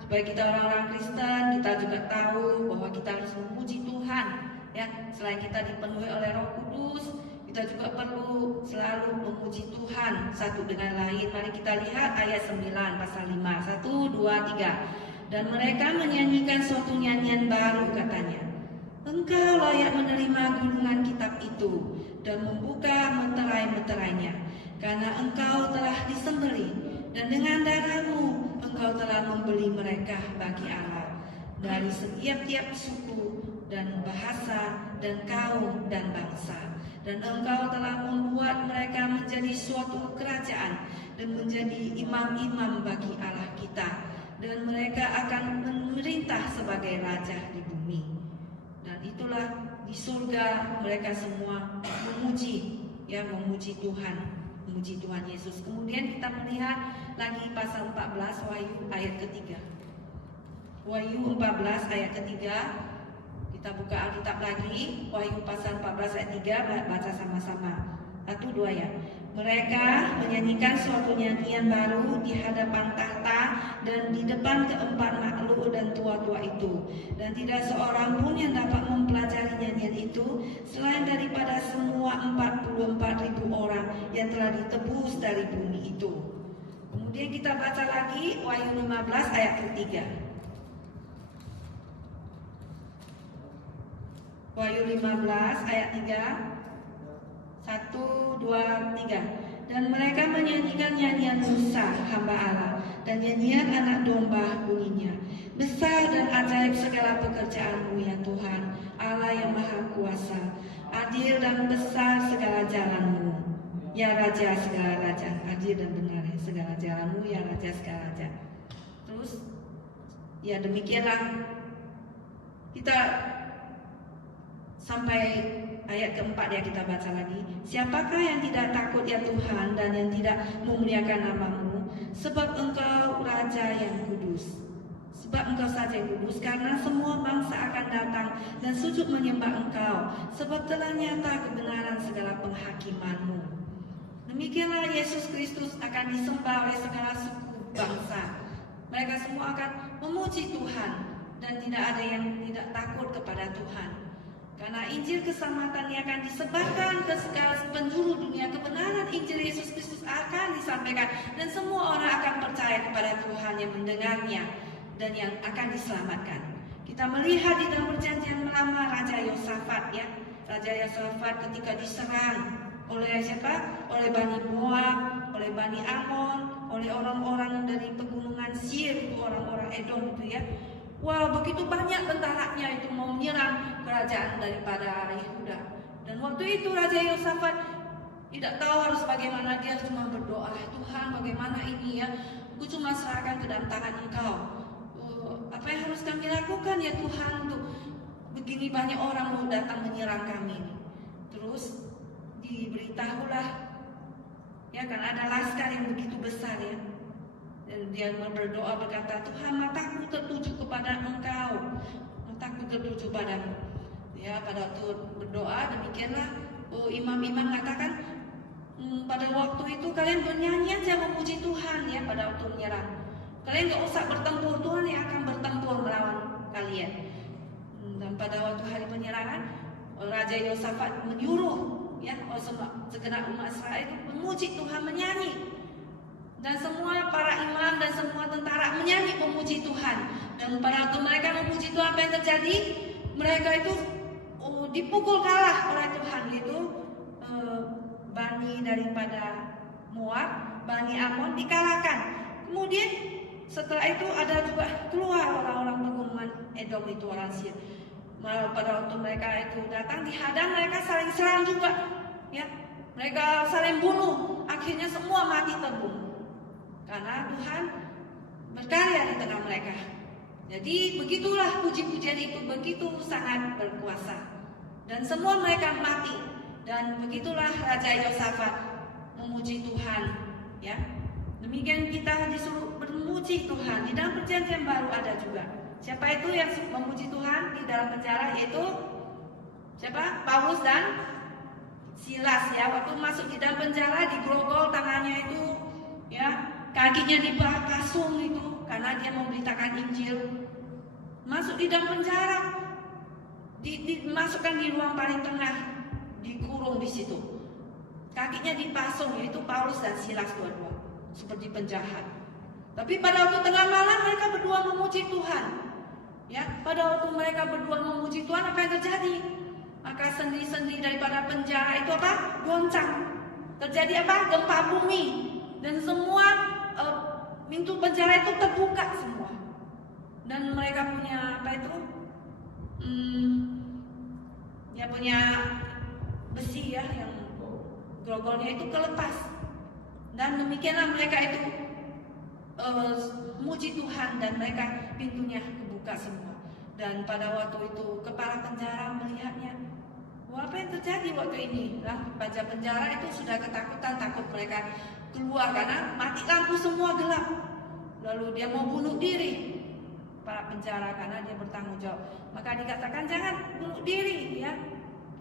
supaya kita orang-orang Kristen, kita juga tahu bahwa kita harus memuji Tuhan ya. Selain kita dipenuhi oleh Roh Kudus, kita juga perlu selalu memuji Tuhan satu dengan lain. Mari kita lihat ayat 9 pasal 5. 1, 2, 3. Dan mereka menyanyikan suatu nyanyian baru, katanya. Engkau layak menerima gulungan kitab itu dan membuka meterai-meterainya, karena engkau telah disembelih, dan dengan darahmu engkau telah membeli mereka bagi Allah dari setiap-tiap suku dan bahasa dan kaum dan bangsa. Dan engkau telah membuat mereka menjadi suatu kerajaan dan menjadi imam-imam bagi Allah kita, dan mereka akan memerintah sebagai raja di bumi. Dan itulah di surga mereka semua memuji ya memuji Tuhan Yesus. Kemudian kita melihat lagi pasal 14 Wahyu ayat ketiga. Wahyu 14 ayat ketiga. Kita buka Alkitab lagi, Wahyu pasal 14 ayat 3, baca sama-sama. 1, 2 ya. Mereka menyanyikan suatu nyanyian baru di hadapan tahta dan di depan keempat makhluk dan tua-tua itu. Dan tidak seorang pun yang dapat mempelajari nyanyian itu selain daripada semua 44.000 orang yang telah ditebus dari bumi itu. Kemudian kita baca lagi Wahyu 15 ayat ketiga. Wahyu 15 ayat 3. 1, 2, 3. Dan mereka menyanyikan nyanyian Musa hamba Allah dan nyanyian anak domba bunyinya. Besar dan ajaib segala pekerjaan-Mu ya Tuhan, Allah yang maha kuasa. Adil dan besar segala jalan-Mu, ya Raja segala raja. Adil dan benar segala jalan-Mu, ya Raja segala raja. Terus ya demikianlah kita sampai ayat keempat ya, kita baca lagi. Siapakah yang tidak takut ya Tuhan dan yang tidak memuliakan nama-Mu? Sebab Engkau Raja yang kudus. Sebab Engkau saja yang kudus, karena semua bangsa akan datang dan sujud menyembah Engkau. Sebab telah nyata kebenaran segala penghakiman-Mu. Demikianlah Yesus Kristus akan disembah oleh segala suku bangsa. Mereka semua akan memuji Tuhan dan tidak ada yang tidak takut kepada Tuhan. Karena Injil keselamatan yang akan disebarkan ke segala penjuru dunia, kebenaran Injil Yesus Kristus akan disampaikan dan semua orang akan percaya kepada Tuhan yang mendengarnya dan yang akan diselamatkan. Kita melihat di dalam perjanjian lama Raja Yosafat ya. Raja Yosafat ketika diserang oleh siapa? Oleh Bani Moab, oleh Bani Ammon, oleh orang-orang dari pegunungan Seir, itu orang-orang Edom itu ya. Wah, begitu banyak tentaranya itu mau menyerang kerajaan daripada Yehuda. Dan waktu itu Raja Yosafat tidak tahu harus bagaimana, dia cuma berdoa, Tuhan bagaimana ini ya, aku cuma serahkan ke dalam tangan Engkau. Apa yang harus kami lakukan ya Tuhan untuk begini banyak orang mau datang menyerang kami. Terus diberitahulah ya kan ada laskar yang begitu besar ya. Dan dia berdoa berkata, Tuhan mataku tertuju kepada Engkau, mataku tertuju padamu. Ya pada waktu berdoa demikianlah imam-imam mengatakan pada waktu itu kalian bernyanyi aja memuji Tuhan ya pada waktu menyerang. Kalian gak usah bertempur, Tuhan yang akan bertempur melawan kalian. Dan pada waktu hari penyerangan Raja Yosafat menyuruh ya segenap umat Israel memuji Tuhan, menyanyi. Dan semua para imam dan semua tentara menyanyi memuji Tuhan. Dan pada waktu mereka memuji Tuhan, apa yang terjadi? Mereka itu dipukul kalah oleh Tuhan. Yaitu Bani daripada Moab, Bani Ammon dikalahkan. Kemudian setelah itu ada juga keluar orang-orang pegunungan Edom itu, orang Seir. Pada waktu mereka itu datang dihadang, mereka saling serang juga. Ya, mereka saling bunuh. Akhirnya semua mati terbunuh. Karena Tuhan berkarya di tengah mereka. Jadi begitulah puji-pujian itu begitu sangat berkuasa. Dan semua mereka mati. Dan begitulah Raja Yosafat memuji Tuhan. Ya, demikian kita disuruh memuji Tuhan. Di dalam perjanjian baru ada juga. Siapa itu yang memuji Tuhan di dalam penjara? Yaitu siapa? Paulus dan Silas ya. Waktu masuk di dalam penjara digrogol tangannya itu ya. Kakinya dipasung itu karena dia memberitakan Injil. Masuk di dalam penjara, dimasukkan di ruang paling tengah, dikurung di situ. Kakinya dipasung, yaitu Paulus dan Silas dua-dua, seperti penjahat. Tapi pada waktu tengah malam mereka berdua memuji Tuhan. Ya, pada waktu mereka berdua memuji Tuhan, apa yang terjadi? Maka sendi-sendi daripada penjara itu apa? Goncang. Terjadi apa? Gempa bumi. Dan semua pintu penjara itu terbuka semua. Dan mereka punya apa itu? Ya punya besi ya yang grogolnya itu kelepas. Dan demikianlah mereka itu muji Tuhan dan mereka pintunya kebuka semua. Dan pada waktu itu kepala penjara melihatnya, Apa yang terjadi waktu ini? Lah, penjara itu sudah ketakutan, takut mereka keluar karena mati lampu semua gelap. Lalu dia mau bunuh diri, para penjara, karena dia bertanggung jawab. Maka dikatakan jangan bunuh diri, ya.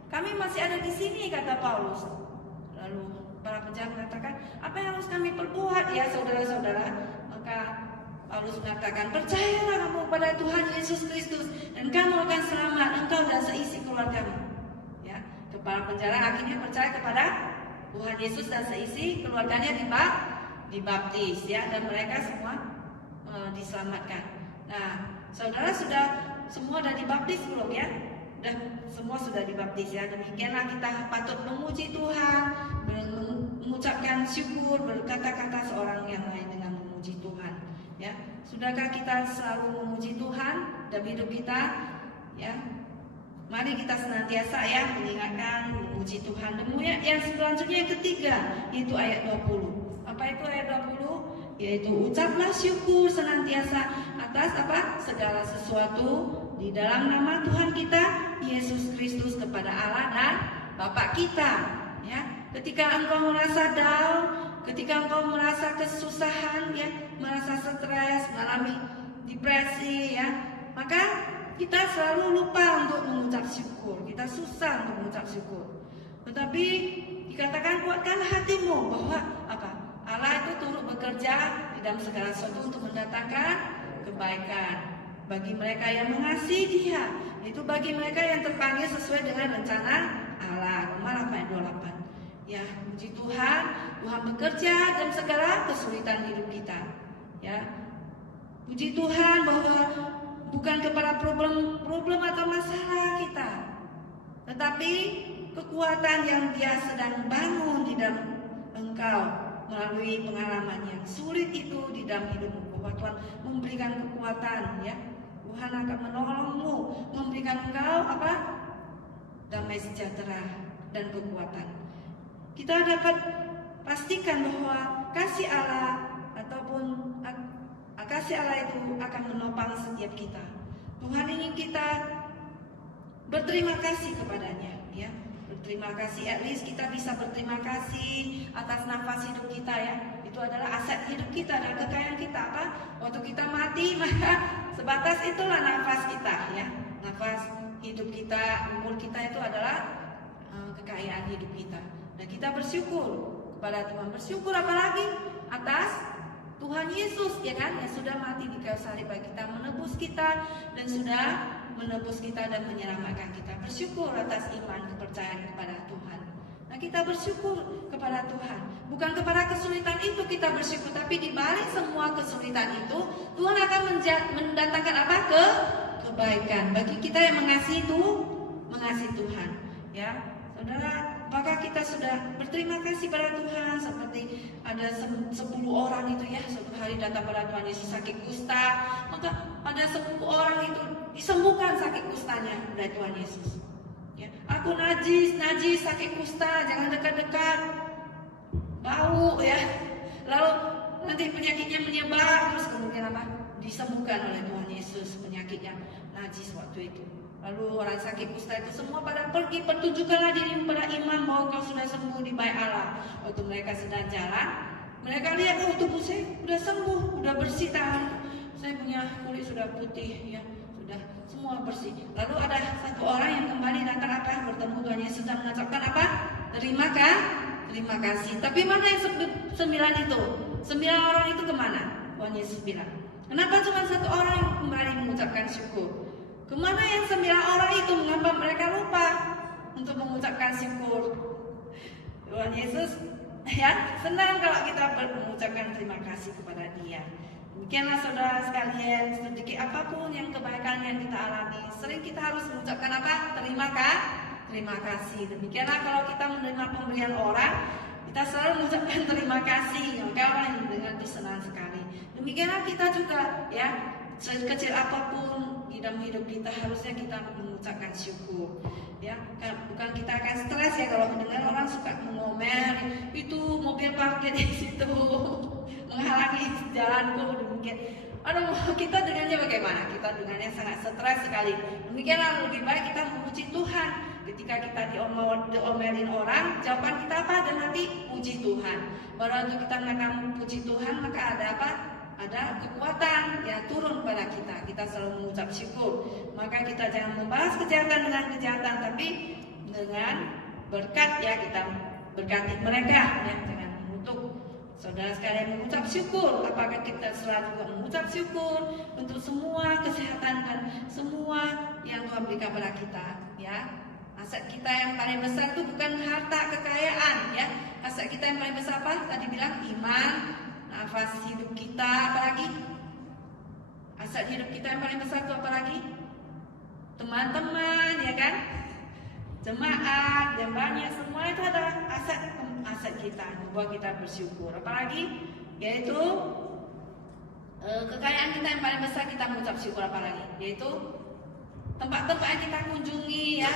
Kami masih ada di sini, kata Paulus. Lalu para penjara mengatakan, apa yang harus kami perbuat, ya saudara-saudara? Maka Paulus mengatakan, percayalah kamu pada Tuhan Yesus Kristus dan kamu akan selamat, engkau dan seisi keluargamu. Kepala penjara akhirnya percaya kepada Tuhan Yesus dan seisi keluarganya dibaptis, ya, dan mereka semua diselamatkan. Nah, saudara semua sudah dibaptis belum, ya? Semua sudah dibaptis, ya. Demikianlah kita patut memuji Tuhan, mengucapkan syukur, berkata-kata seorang yang lain dengan memuji Tuhan, ya. Sudahkah kita selalu memuji Tuhan dalam hidup kita, ya? Mari kita senantiasa, ya, mengingatkan, memuji Tuhan. Kemudian yang selanjutnya yang ketiga, yaitu ayat 20. Apa itu ayat 20? Yaitu ucaplah syukur senantiasa atas apa? Segala sesuatu di dalam nama Tuhan kita Yesus Kristus kepada Allah dan Bapa kita, ya. Ketika engkau merasa down, ketika engkau merasa kesusahan, ya, merasa stres, mengalami depresi, ya, maka kita selalu lupa untuk mengucap syukur. Kita susah untuk mengucap syukur. Tetapi dikatakan kuatkanlah hatimu bahwa apa? Allah itu turut bekerja di dalam segala sesuatu untuk mendatangkan kebaikan bagi mereka yang mengasihi Dia. Itu bagi mereka yang terpanggil sesuai dengan rencana Allah. Roma 8:28. Ya, puji Tuhan, Tuhan bekerja dalam segala kesulitan hidup kita. Ya. Puji Tuhan bahwa bukan kepada problem atau masalah kita, tetapi kekuatan yang Dia sedang bangun di dalam engkau melalui pengalaman yang sulit itu di dalam hidupmu. Bahwa Tuhan memberikan kekuatan, ya. Tuhan akan menolongmu, memberikan engkau apa? Damai sejahtera dan kekuatan. Kita dapat pastikan bahwa kasih Allah itu akan menopang setiap kita. Tuhan ingin kita berterima kasih kepadanya, ya. Berterima kasih, at least kita bisa berterima kasih atas nafas hidup kita, ya. Itu adalah aset hidup kita dan kekayaan kita, apa? Waktu kita mati, maka sebatas itulah nafas kita, ya. Nafas hidup kita, umur kita itu adalah kekayaan hidup kita. Dan kita bersyukur kepada Tuhan. Bersyukur apalagi atas Tuhan Yesus, ya kan, yang sudah mati di kayu salib bagi kita, menebus kita dan sudah menebus kita dan menyelamatkan kita. Bersyukur atas iman kepercayaan kepada Tuhan. Nah, kita bersyukur kepada Tuhan. Bukan kepada kesulitan itu kita bersyukur, tapi di balik semua kesulitan itu Tuhan akan mendatangkan apa? Kebaikan bagi kita yang mengasihi Tuhan, ya. Saudara, maka kita sudah berterima kasih pada Tuhan. Seperti ada 10 orang itu, ya, suatu hari datang pada Tuhan Yesus sakit kusta. Maka ada 10 orang itu disembuhkan sakit kustanya oleh Tuhan Yesus, ya. Aku najis sakit kusta, jangan dekat-dekat, bau, ya. Lalu nanti penyakitnya menyebar, terus kemudian apa? Disembuhkan oleh Tuhan Yesus penyakitnya najis waktu itu. Lalu orang sakit kusta itu semua pada pergi, pertunjukkanlah dirimu pada imam bahwa kau sudah sembuh di bait Allah. Waktu mereka sedang jalan, mereka lihat, oh, tubuh saya sudah sembuh, sudah bersih tangan, saya punya kulit sudah putih, ya, sudah semua bersih. Lalu ada satu orang yang kembali datang apa? Bertemu Tuhan Yesus dan mengucapkan apa? Terima kasih. Tapi mana yang 9 itu? 9 orang itu kemana? Tuhan Yesus bilang, kenapa cuma 1 orang yang kembali mengucapkan syukur? Kemana yang 9 orang itu? Mengapa mereka lupa untuk mengucapkan syukur? Tuhan Yesus, ya, senang kalau kita mengucapkan terima kasih kepada Dia. Demikianlah saudara sekalian, sedikit apapun yang kebaikan yang kita alami, sering kita harus mengucapkan apa? Terima kasih. Demikianlah kalau kita menerima pemberian orang, kita selalu mengucapkan terima kasih. Maka orang yang mendengar itu senang sekali. Demikianlah kita juga, ya, sekecil apapun di dalam hidup kita harusnya kita mengucapkan syukur, ya. Bukan kita akan stres, ya, kalau mendengar orang suka mengomel, itu mobil parkir di situ menghalangi jalanku, demikian. Aduh, kita dengannya bagaimana? Kita dengannya sangat stres sekali. Demikianlah lebih baik kita memuji Tuhan ketika kita diomelin orang, jawaban kita apa? Dan nanti puji Tuhan. Pada waktu kita mengatakan puji Tuhan, maka ada apa? Ada kekuatan yang turun pada kita. Kita selalu mengucap syukur. Maka kita jangan membalas kejahatan dengan kejahatan, tapi dengan berkat ya, kita berkati mereka ya, dengan mengutuk. Saudara sekalian mengucap syukur. Apakah kita selalu juga mengucap syukur untuk semua kesehatan dan semua yang Tuhan berikan kepada kita ya. Aset kita yang paling besar itu bukan harta kekayaan ya. Aset kita yang paling besar apa? Tadi bilang iman, nafas hidup kita, apalagi aset hidup kita yang paling besar itu apalagi? Teman-teman ya kan? Jemaat, jemaatnya semua itu adalah aset kita, membuat kita bersyukur. Apalagi yaitu kekayaan kita yang paling besar, kita mengucap syukur. Apalagi yaitu tempat-tempat yang kita kunjungi ya.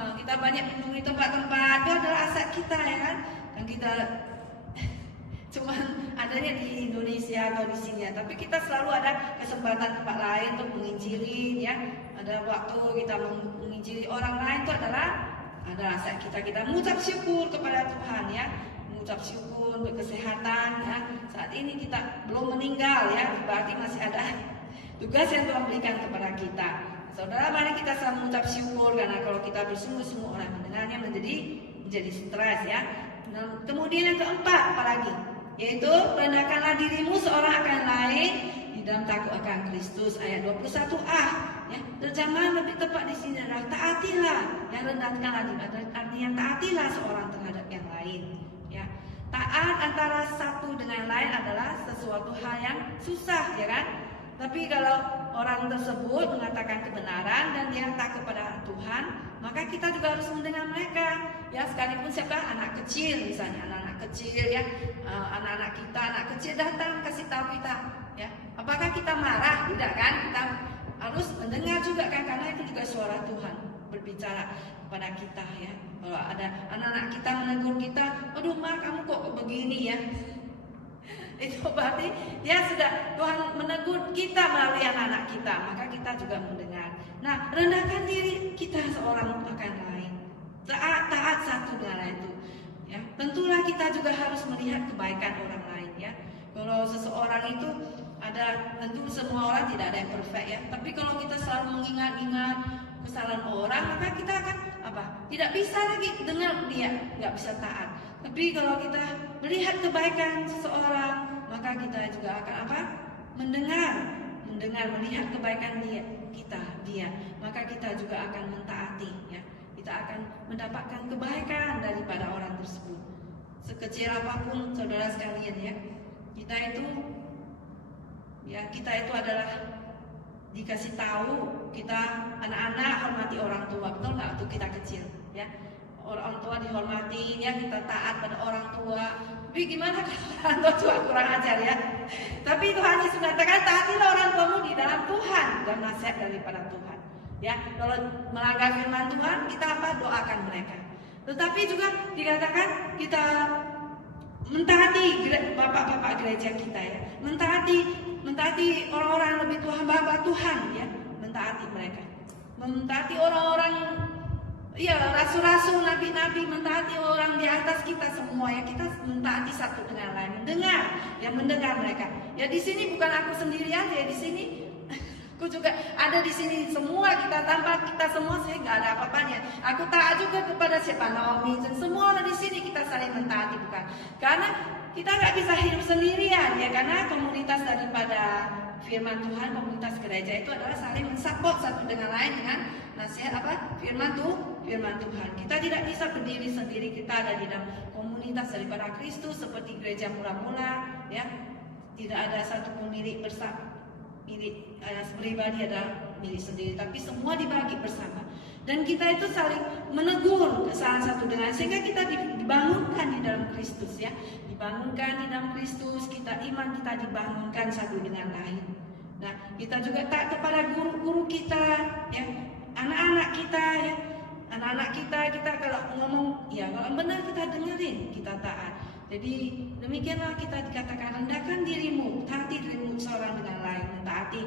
Kita banyak mengunjungi tempat-tempat, itu adalah aset kita ya kan. Dan kita cuma adanya di Indonesia atau di sini ya, tapi kita selalu ada kesempatan tempat lain untuk menginjili ya. Ada waktu kita menginjili orang lain, itu adalah aset kita. Kita mengucap syukur kepada Tuhan ya, mengucap syukur untuk kesehatan ya. Saat ini kita belum meninggal ya, berarti masih ada tugas yang Tuhan berikan kepada kita. Saudara, mari kita selalu mengucap syukur, karena kalau kita bersungguh-sungguh orang mendengarnya menjadi stres ya. Dan kemudian yang keempat apalagi? Yaitu rendahkanlah dirimu seorang akan lain di dalam takut akan Kristus, ayat 21a ya. Terjemahan lebih tepat di sini adalah taatilah, yang rendahkanlah diri, artinya taatilah seorang terhadap yang lain ya. Taat antara satu dengan lain adalah sesuatu hal yang susah ya kan. Tapi kalau orang tersebut mengatakan kebenaran dan dia takut pada Tuhan, maka kita juga harus mendengar mereka ya. Sekalipun siapa? Anak kecil misalnya, anak-anak kecil ya, anak-anak kita, anak kecil datang kasih tahu kita ya. Apakah kita marah? Tidak kan? Kita harus mendengar juga kan, karena itu juga suara Tuhan berbicara kepada kita ya. Kalau ada anak-anak kita menegur kita, aduh ma, kamu kok begini ya, itu berarti dia sudah, Tuhan menegur kita melalui anak-anak kita, maka kita juga mendengar. Nah, rendahkan diri kita seorang akan lain, taat satu dengan lain itu ya. Tentulah kita juga harus melihat kebaikan orang lain ya. Kalau seseorang itu ada, tentu semua orang tidak ada yang perfect ya, tapi kalau kita selalu mengingat-ingat kesalahan orang, maka kita akan apa? Tidak bisa lagi dengar dia, nggak bisa taat. Tapi kalau kita melihat kebaikan seseorang, maka kita juga akan apa? Mendengar, melihat kebaikan dia, maka kita juga akan mentaati ya. Kita akan mendapatkan kebaikan daripada orang tersebut. Sekecil apapun saudara sekalian ya, kita itu adalah dikasih tahu, kita anak-anak hormati orang tua, betul nggak? Waktu kita kecil ya, orang tua dihormati ya, kita taat pada orang tua. Tapi gimana kalau orang tua juga kurang ajar ya? Tapi Tuhan Yesus mengatakan taatilah orang tuamu di dalam Tuhan, dan nasihat daripada Tuhan ya. Kalau melanggar firman Tuhan, kita apa? Doakan mereka. Tetapi juga dikatakan kita mentaati bapak-bapak gereja kita ya, mentaati orang-orang yang lebih tua, hamba Tuhan ya, mentaati mereka, mentaati orang-orang ya, rasul-rasul, nabi-nabi, mentaati orang di atas kita semua ya. Kita mentaati satu dengan lain, mendengar mereka ya. Di sini bukan aku sendirian ya, di sini aku juga ada di sini, semua kita tanpa kita semua sih nggak ada apa-apanya. Aku taat juga kepada siapa? Naomi, dan semua orang di sini kita saling mentaati, bukan? Karena kita nggak bisa hidup sendirian ya, karena komunitas daripada firman Tuhan, komunitas gereja itu adalah saling mensupport satu dengan lain dengan nasihat apa? Firman Tuhan. Kita tidak bisa berdiri sendiri, kita ada di dalam komunitas daripada Kristus seperti gereja mula-mula ya. Tidak ada satupun milik pribadi, ada milik sendiri, tapi semua dibagi bersama. Dan kita itu saling menegur kesalahan satu dengan lain, sehingga kita dibangunkan di dalam Kristus ya. Dibangunkan di dalam Kristus, iman kita dibangunkan satu dengan lain. Nah, kita juga taat kepada guru-guru kita ya, anak-anak kita ya. Anak-anak kita kalau ngomong ya, kalau benar kita dengerin, kita taat. Jadi demikianlah kita dikatakan rendahkan dirimu, taati dirimu seorang dengan lain, mentaati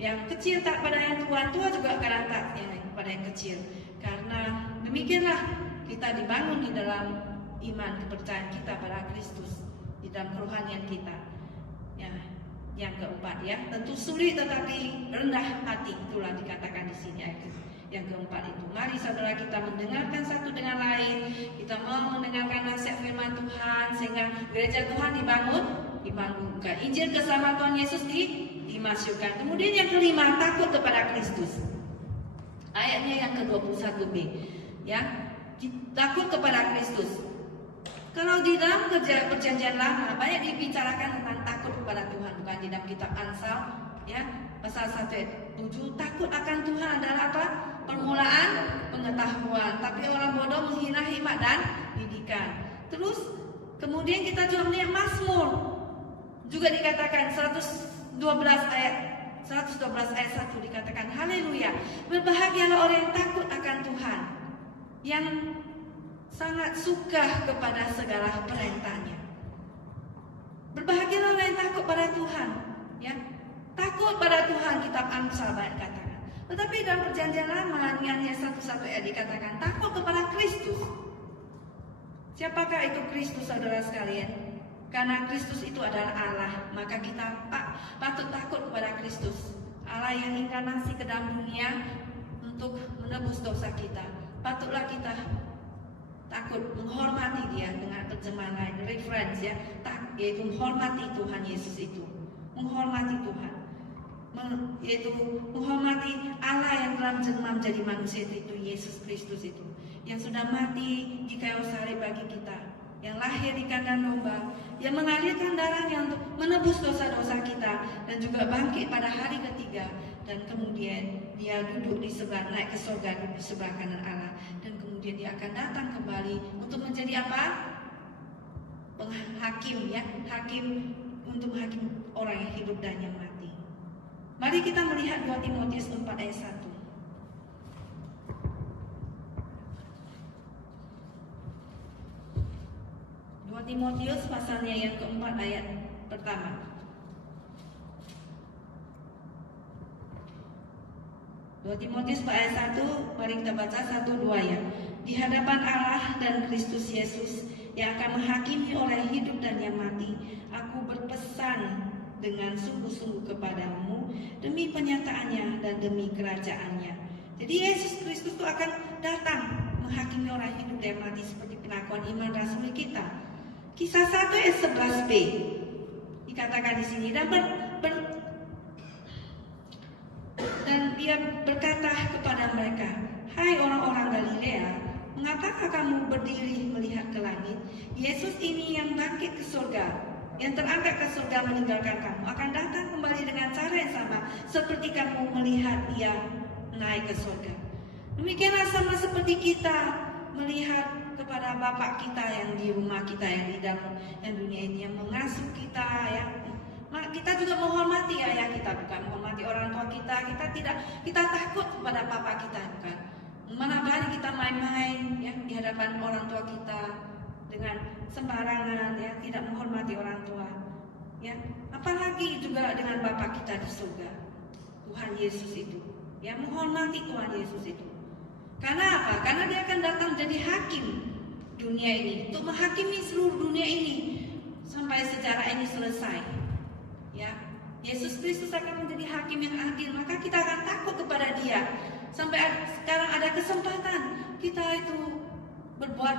yang kecil taat pada yang tua juga akan taat yang pada yang kecil. Karena Demikianlah kita dibangun di dalam iman kepercayaan kita pada Kristus, di dalam kerohanian kita. Ya, yang keempat ya, tentu sulit tetapi rendah hati, itulah dikatakan di sini ayat yang keempat itu. Mari saudara kita mendengarkan satu dengan lain, kita mau mendengarkan nasihat firman Tuhan sehingga gereja Tuhan dibangunkan. Injil keselamatan Yesus dimasyurkan. Kemudian yang kelima, takut kepada Kristus. Ayatnya yang ke-21b. Ya, takut kepada Kristus. Kalau di dalam perjanjian lama banyak dibicarakan tentang takut kepada Tuhan, bukan di dalam kitab Amsal ya, pasal 1 ayat 7, takut akan Tuhan adalah apa? Permulaan pengetahuan, tapi orang bodoh menghina hikmat dan didikan. Terus kemudian kita juga melihat Mazmur, juga dikatakan 112 ayat 1 dikatakan haleluya, berbahagialah orang yang takut akan Tuhan, yang sangat suka kepada segala perintahnya. Berbahagialah orang yang takut pada Tuhan, ya. Takut pada Tuhan, kitab Amsal banyak katakan. Tetapi dalam perjanjian lama yang 1 ayat dikatakan takut kepada Kristus. Siapakah itu Kristus, saudara sekalian? Karena Kristus itu adalah Allah, maka kita patut takut kepada Kristus, Allah yang inkarnasi ke dalam dunia untuk menebus dosa kita. Patutlah kita takut, menghormati Dia dengan terjemahan lain, reference ya, yaitu menghormati Tuhan Yesus itu, menghormati Tuhan, yaitu menghormati Allah yang telah menjelma menjadi manusia itu, Yesus Kristus itu, yang sudah mati di kayu salib bagi kita, yang lahir di kandang domba, yang mengalirkan darahnya untuk menebus dosa-dosa kita, dan juga bangkit pada hari ketiga, dan kemudian Dia duduk di sebelah, naik ke surga di sebelah kanan Allah, dan kemudian Dia akan datang kembali untuk menjadi apa? Penghakim ya, hakim untuk menghakim orang yang hidup dan yang mati. Mari kita melihat 2 Timotius 4 ayat 1. 2 Timotius pasalnya yang keempat ayat pertama. 2 Timotius ayat 1, mari kita baca 1-2 ya. Di hadapan Allah dan Kristus Yesus yang akan menghakimi orang hidup dan yang mati, aku berpesan dengan sungguh-sungguh kepadamu demi penyataannya dan demi kerajaannya. Jadi Yesus Kristus itu akan datang menghakimi orang hidup dan mati seperti pengakuan iman rasuli kita. Kisah 1 ayat 11b dikatakan di sini, dan Dia berkata kepada mereka, hai orang-orang Galilea, mengapakah kamu berdiri melihat ke langit? Yesus ini yang bangkit ke surga, yang terangkat ke surga meninggalkan kamu, akan datang kembali dengan cara yang sama seperti kamu melihat Dia naik ke surga. Demikianlah sama seperti kita melihat kepada Bapak kita yang di rumah kita, yang di dalam yang dunia ini, yang mengasuh kita ya. Kita juga menghormati ayah kita, bukan menghormati orang tua kita. Kita takut kepada Bapak kita, bukan. Mana berani kita main-main ya di hadapan orang tua kita dengan sembarangan ya, tidak menghormati orang tua. Ya, apalagi juga dengan Bapak kita di surga, Tuhan Yesus itu. Ya, menghormati Tuhan Yesus itu. Karena apa? Karena Dia akan datang jadi hakim dunia ini, untuk menghakimi seluruh dunia ini sampai sejarah ini selesai. Ya, Yesus Kristus akan menjadi hakim yang adil, maka kita akan takut kepada Dia. Sampai sekarang ada kesempatan kita itu berbuat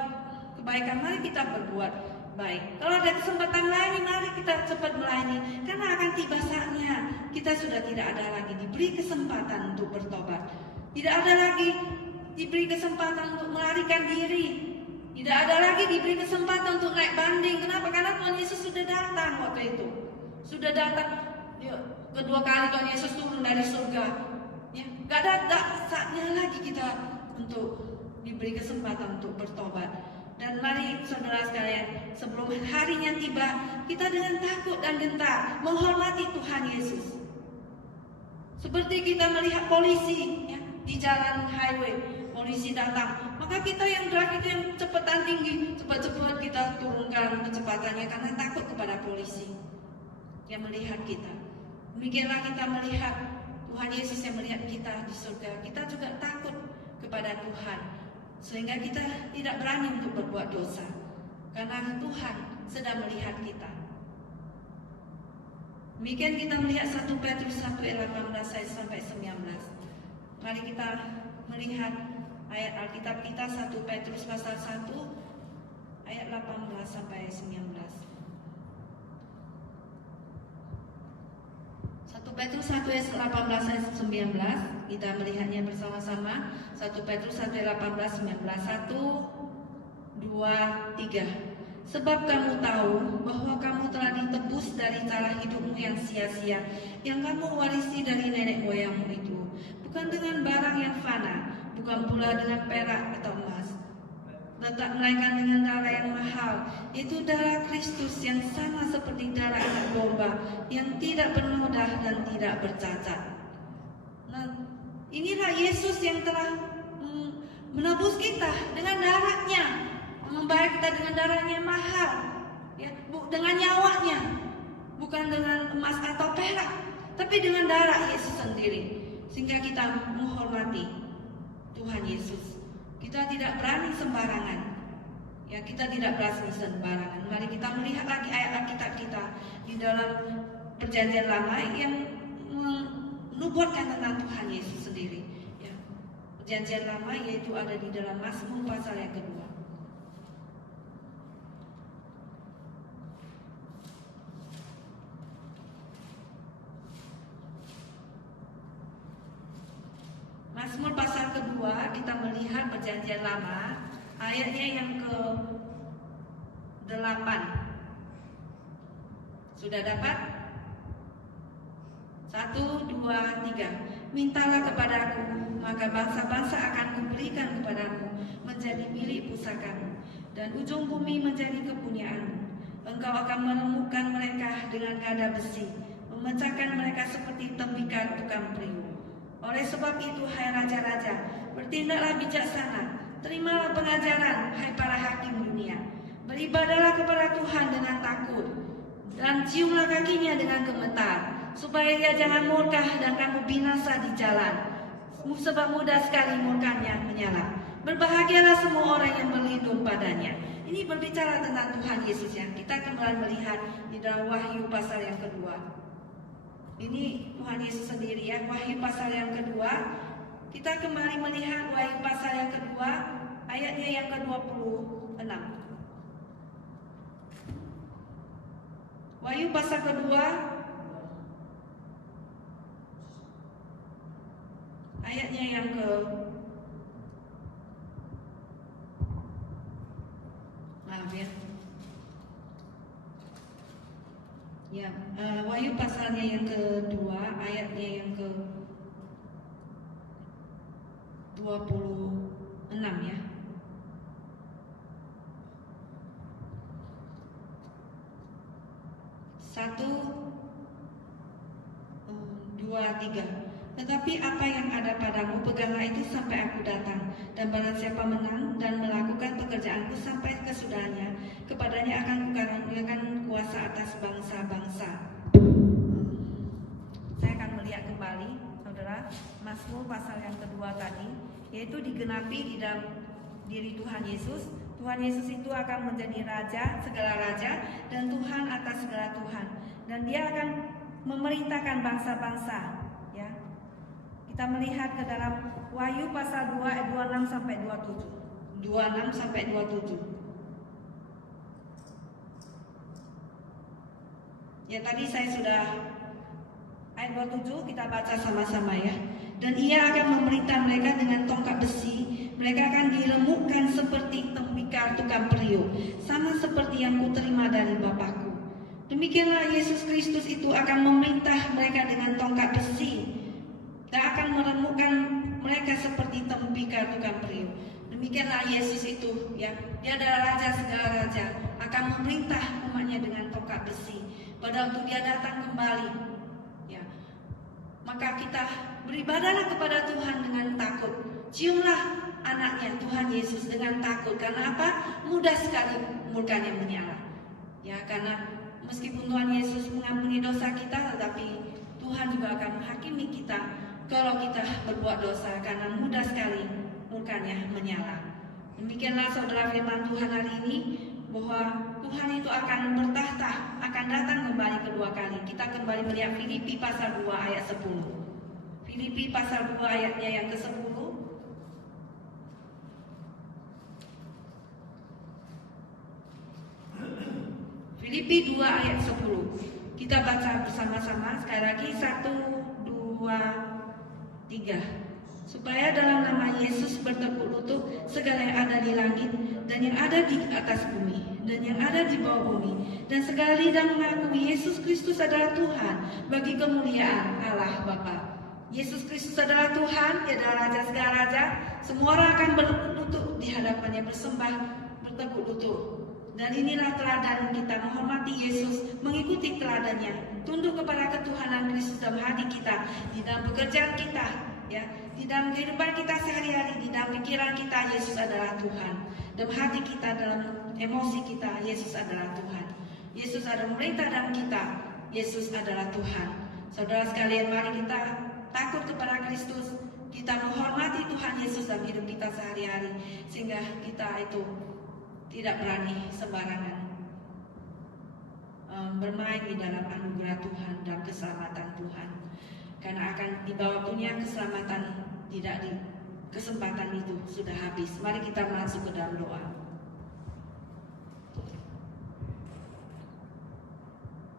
kebaikan, mari kita berbuat baik. Kalau ada kesempatan lain, mari kita cepat melayani, karena akan tiba saatnya kita sudah tidak ada lagi diberi kesempatan untuk bertobat, tidak ada lagi diberi kesempatan untuk melarikan diri, tidak ada lagi diberi kesempatan untuk naik banding. Kenapa? Karena Tuhan Yesus sudah datang waktu itu, sudah datang kedua kali Tuhan Yesus turun dari surga. Ya, gak ada saatnya lagi kita untuk diberi kesempatan untuk bertobat. Dan mari saudara sekalian, sebelum harinya tiba, kita dengan takut dan gentar menghormati Tuhan Yesus. Seperti kita melihat polisi ya, di jalan highway, polisi datang, maka kita yang drive itu yang kecepatan tinggi, cepat-cepat kita turunkan kecepatannya karena takut kepada polisi yang melihat kita. Demikianlah kita melihat Tuhan Yesus yang melihat kita di surga. Kita juga takut kepada Tuhan. sehingga kita tidak berani untuk berbuat dosa, karena Tuhan sedang melihat kita. Demikian kita melihat 1 Petrus 1 ayat 18 sampai 19. Mari kita melihat ayat Alkitab kita 1 Petrus pasal 1 ayat 18 sampai 19. 1 Petrus 1 ayat 18 sampai 19. Kita melihatnya bersama-sama. 1 Petrus 1 ayat 18 19. 1 2 3. Sebab kamu tahu bahwa kamu telah ditebus dari cara hidupmu yang sia-sia, yang kamu warisi dari nenek moyangmu itu, bukan dengan barang yang fana, bukan pula dengan perak atau emas, melainkan dengan darah yang mahal, yaitu darah Kristus yang sama seperti darah anak domba, yang tidak bernoda dan tidak bercacat. Nah, inilah Yesus yang telah menebus kita dengan darahnya, membayar kita dengan darahnya yang mahal, ya, dengan nyawanya, bukan dengan emas atau perak, tapi dengan darah Yesus sendiri, sehingga kita menghormati Tuhan Yesus. Kita tidak berani sembarangan, ya, kita tidak berani sembarangan. Mari kita melihat lagi ayat Alkitab kita di dalam Perjanjian Lama yang menubuatkan tentang Tuhan Yesus sendiri, ya. Perjanjian Lama yaitu ada di dalam Mazmur pasal yang kedua. Mazmur pasal kedua kita melihat Perjanjian Lama ayatnya yang ke-8. Sudah dapat? 1, 2, 3. Mintalah kepadaku, maka bangsa-bangsa akan kuberikan kepadamu, menjadi milik pusakamu, dan ujung bumi menjadi kepunyaanmu. Engkau akan meremukkan mereka dengan gada besi, memecahkan mereka seperti tembikar tukang periuk. Oleh sebab itu, hai raja-raja, bertindaklah bijaksana, terimalah pengajaran, hai para hakim dunia. Beribadahlah kepada Tuhan dengan takut, dan ciumlah kakinya dengan gemetar, supaya ia jangan murka dan kamu binasa di jalan. Sebab mudah sekali murkanya menyala. Berbahagialah semua orang yang berlindung padanya. Ini berbicara tentang Tuhan Yesus, yang kita kembali melihat di dalam Wahyu pasal yang kedua. Ini Tuhan Yesus sendiri, ya. Wahyu pasal yang kedua, kita kembali melihat Wahyu pasal yang kedua, ayatnya yang ke-26. Wahyu pasal kedua, ayatnya yang Wahyu pasalnya yang kedua, ayatnya yang ke-26, ya. Satu, dua, tiga. Tetapi apa yang ada padamu, peganglah itu sampai aku datang. Dan barang siapa menang dan melakukan pekerjaanku sampai kesudahannya, kepadanya akan kukaruniakan kuasa atas bangsa-bangsa. Saya akan melihat kembali, saudara, Mazmur pasal yang kedua tadi, yaitu digenapi di dalam diri Tuhan Yesus. Tuhan Yesus itu akan menjadi raja, segala raja, dan Tuhan atas segala Tuhan. Dan dia akan memerintahkan bangsa-bangsa, ya. Kita melihat ke dalam Wahyu pasal 2 ayat 26 sampai 27. 26 sampai 27. Ya, tadi saya sudah ayat 27 kita baca sama-sama, ya. Dan ia akan memerintah mereka dengan tongkat besi. Mereka akan diremukkan seperti tembikar tukang periuk, sama seperti yang kuterima dari Bapakku. Demikianlah Yesus Kristus itu akan memerintah mereka dengan tongkat besi, dan akan meremukkan mereka seperti tembikar tukang periuk. Demikianlah Yesus itu, ya. Dia adalah raja segala raja, akan memerintah umatnya dengan tongkat besi. Pada waktu dia datang kembali, ya, maka kita beribadahlah kepada Tuhan dengan takut. Ciumlah anaknya Tuhan Yesus dengan takut. Karena apa? Mudah sekali murkanya menyala, ya. Karena meskipun Tuhan Yesus mengampuni dosa kita, tetapi Tuhan juga akan menghakimi kita kalau kita berbuat dosa, karena mudah sekali murkanya menyala. Demikianlah saudara firman Tuhan hari ini, bahwa Tuhan itu akan bertahta, akan datang kembali kedua kali. Kita kembali melihat Filipi pasal 2 ayat 10. Filipi pasal 2 ayatnya yang ke-10. Filipi 2 ayat 10. Kita baca bersama-sama sekali lagi, 1, 2, 3. Supaya dalam nama Yesus bertekuk lutut segala yang ada di langit dan yang ada di atas bumi dan yang ada di bawah bumi, dan segala lidah mengakui Yesus Kristus adalah Tuhan bagi kemuliaan Allah Bapa. Yesus Kristus adalah Tuhan, Dia adalah Raja segala raja. Semua orang akan berlutut di hadapannya, bersembah, bertekuk lutut. Dan inilah teladan kita, menghormati Yesus, mengikuti teladannya, tunduk kepada ketuhanan Kristus dalam hati kita, di dalam pekerjaan kita, ya, di dalam kehidupan kita sehari-hari, di dalam pikiran kita, Yesus adalah Tuhan. Dalam hati kita, dalam emosi kita, Yesus adalah Tuhan. Yesus adalah pemerintah dalam kita, Yesus adalah Tuhan. Saudara sekalian, mari kita takut kepada Kristus, kita menghormati Tuhan Yesus dalam hidup kita sehari-hari, sehingga kita itu tidak berani sembarangan bermain di dalam anugerah Tuhan dan keselamatan Tuhan. Karena akan dibawa punya keselamatan, tidak di kesempatan itu sudah habis. Mari kita masuk ke dalam doa.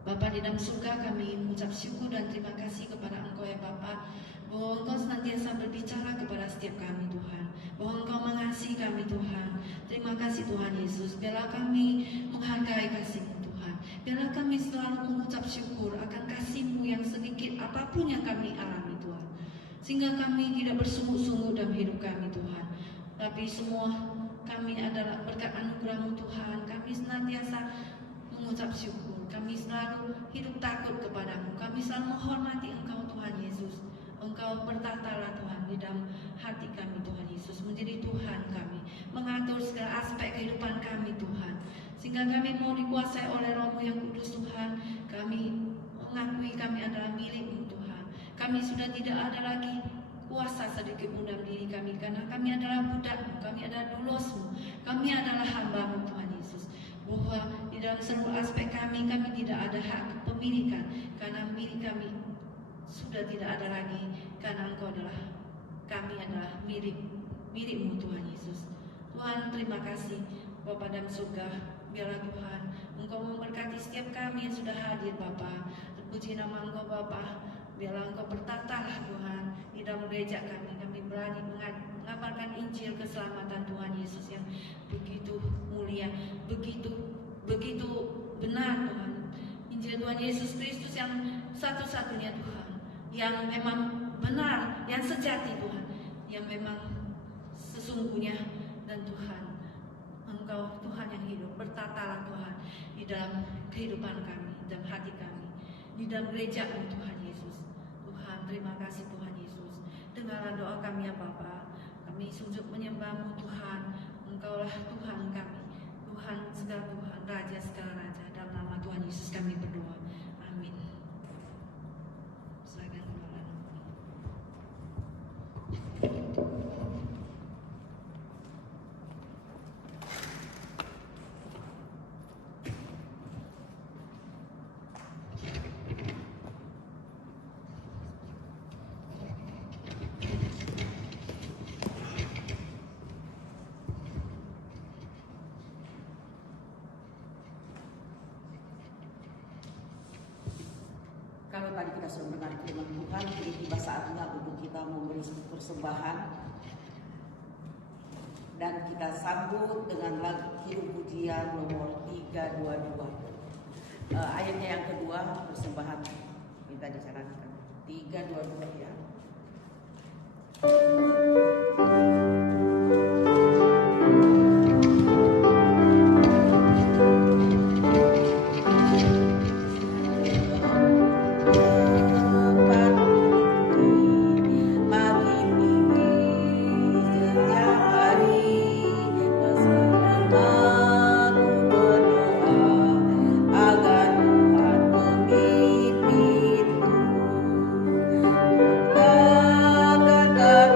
Bapa di dalam surga, kami mengucap syukur dan terima kasih kepada Engkau ya Bapa, bahwa Engkau senantiasa berbicara kepada setiap kami Tuhan, bahwa Engkau mengasihi kami Tuhan. Terima kasih Tuhan Yesus, biarlah kami menghargai kasih-Mu Tuhan, biarlah kami selalu mengucap syukur akan kasih-Mu yang sedikit apapun yang kami alami Tuhan, sehingga kami tidak bersungguh-sungguh dalam hidup kami Tuhan, tapi semua kami adalah berkat anugerah-Mu Tuhan. Kami senantiasa mengucap syukur, kami selalu hidup takut kepadamu, kami selalu menghormati Engkau Tuhan Yesus. Engkau bertahtalah Tuhan di dalam hati kami Tuhan Yesus, menjadi Tuhan kami, mengatur segala aspek kehidupan kami Tuhan, sehingga kami mau dikuasai oleh Roh-Mu yang kudus Tuhan. Kami mengakui kami adalah milik-Mu Tuhan. Kami sudah tidak ada lagi kuasa sedikit pun dalam diri kami, karena kami adalah budak-Mu, kami adalah dulos-Mu, kami adalah hamba-Mu Tuhan Yesus. Bahwa di dalam seluruh aspek kami tidak ada hak kepemilikan, karena milik kami sudah tidak ada lagi, karena Engkau adalah, kami adalah milik-Mu Tuhan Yesus. Tuhan, terima kasih Bapa dalam surga, biarlah Tuhan Engkau memberkati setiap kami yang sudah hadir Bapa. Terpuji nama Engkau Bapa, biarlah Engkau bertatalah Tuhan di dalam gereja kami. Kami berani mengabarkan Injil keselamatan Tuhan Yesus yang begitu mulia, begitu benar Tuhan. Injil Tuhan Yesus Kristus yang satu-satunya Tuhan, yang memang benar, yang sejati Tuhan, yang memang sesungguhnya. Dan Tuhan, Engkau Tuhan yang hidup, bertatalah Tuhan di dalam kehidupan kami, dalam hati kami, di dalam gereja-Mu Tuhan Yesus. Tuhan, terima kasih Tuhan Yesus. Dengarlah doa kami ya Bapa. Kami sujud menyembah-Mu Tuhan. Engkaulah Tuhan kami, Tuhan segala Tuhan, Raja segala Raja. Dalam nama Tuhan Yesus kami berdoa. Amin. Silakan Tuhan. Kalau tadi kita sudah mendengar firman Tuhan, kini tiba saatnya untuk kita memberi persembahan. Dan kita sambut dengan lagu Hidup Pujian nomor 322. Ayatnya yang kedua, persembahan kita disarankan 322 ya. Agar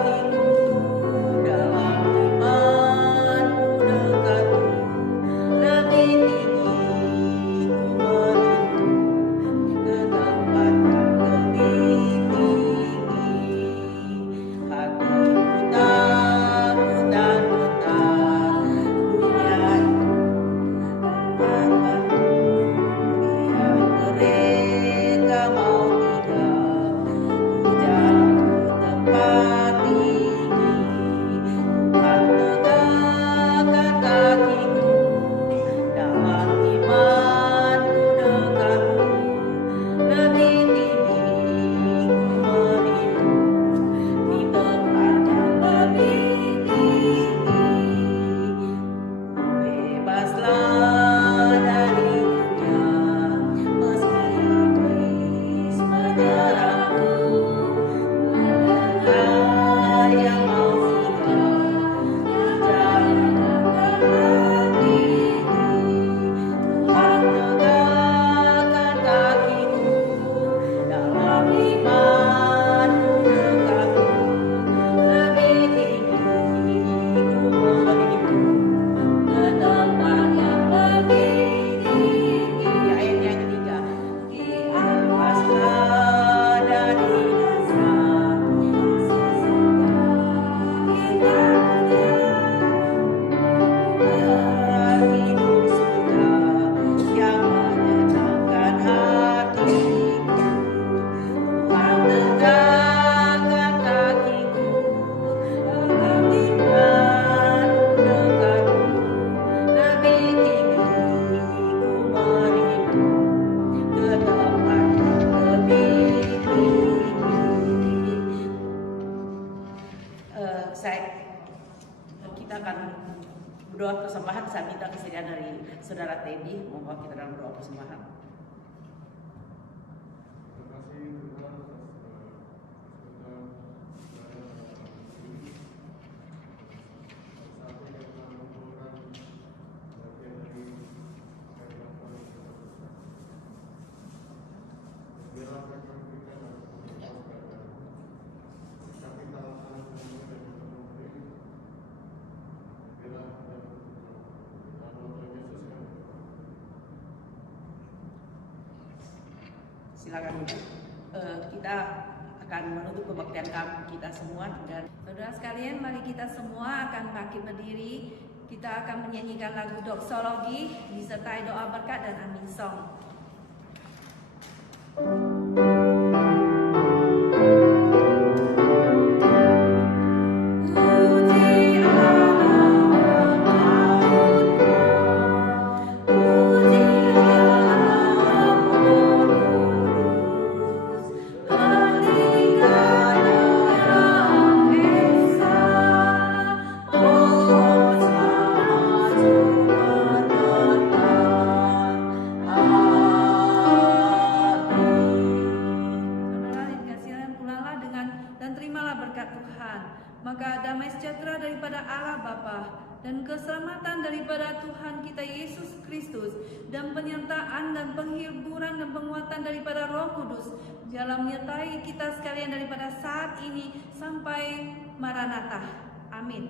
Doa persembahan saya minta kesediaan dari Saudara Teddy membawa kita dalam doa persembahan. Terima kasih Tuhan atas satu yang telah mengumpulkan bagian dari kehidupan kita bersama. Biarlah mereka memberikan dan mengumpulkan jika kita lakukan semua dan bertemu ini, biarlah ada dalam Tuhan Yesus yang Silakan Ibu. Kita akan menutup kebaktian kita semua dan Saudara sekalian, mari kita semua akan bangkit berdiri. Kita akan menyanyikan lagu doksologi disertai doa berkat dan amin song. Maka damai sejahtera daripada Allah Bapa dan keselamatan daripada Tuhan kita Yesus Kristus dan penyertaan dan penghiburan dan penguatan daripada Roh Kudus dalam menyertai kita sekalian daripada saat ini sampai Maranatha. Amin.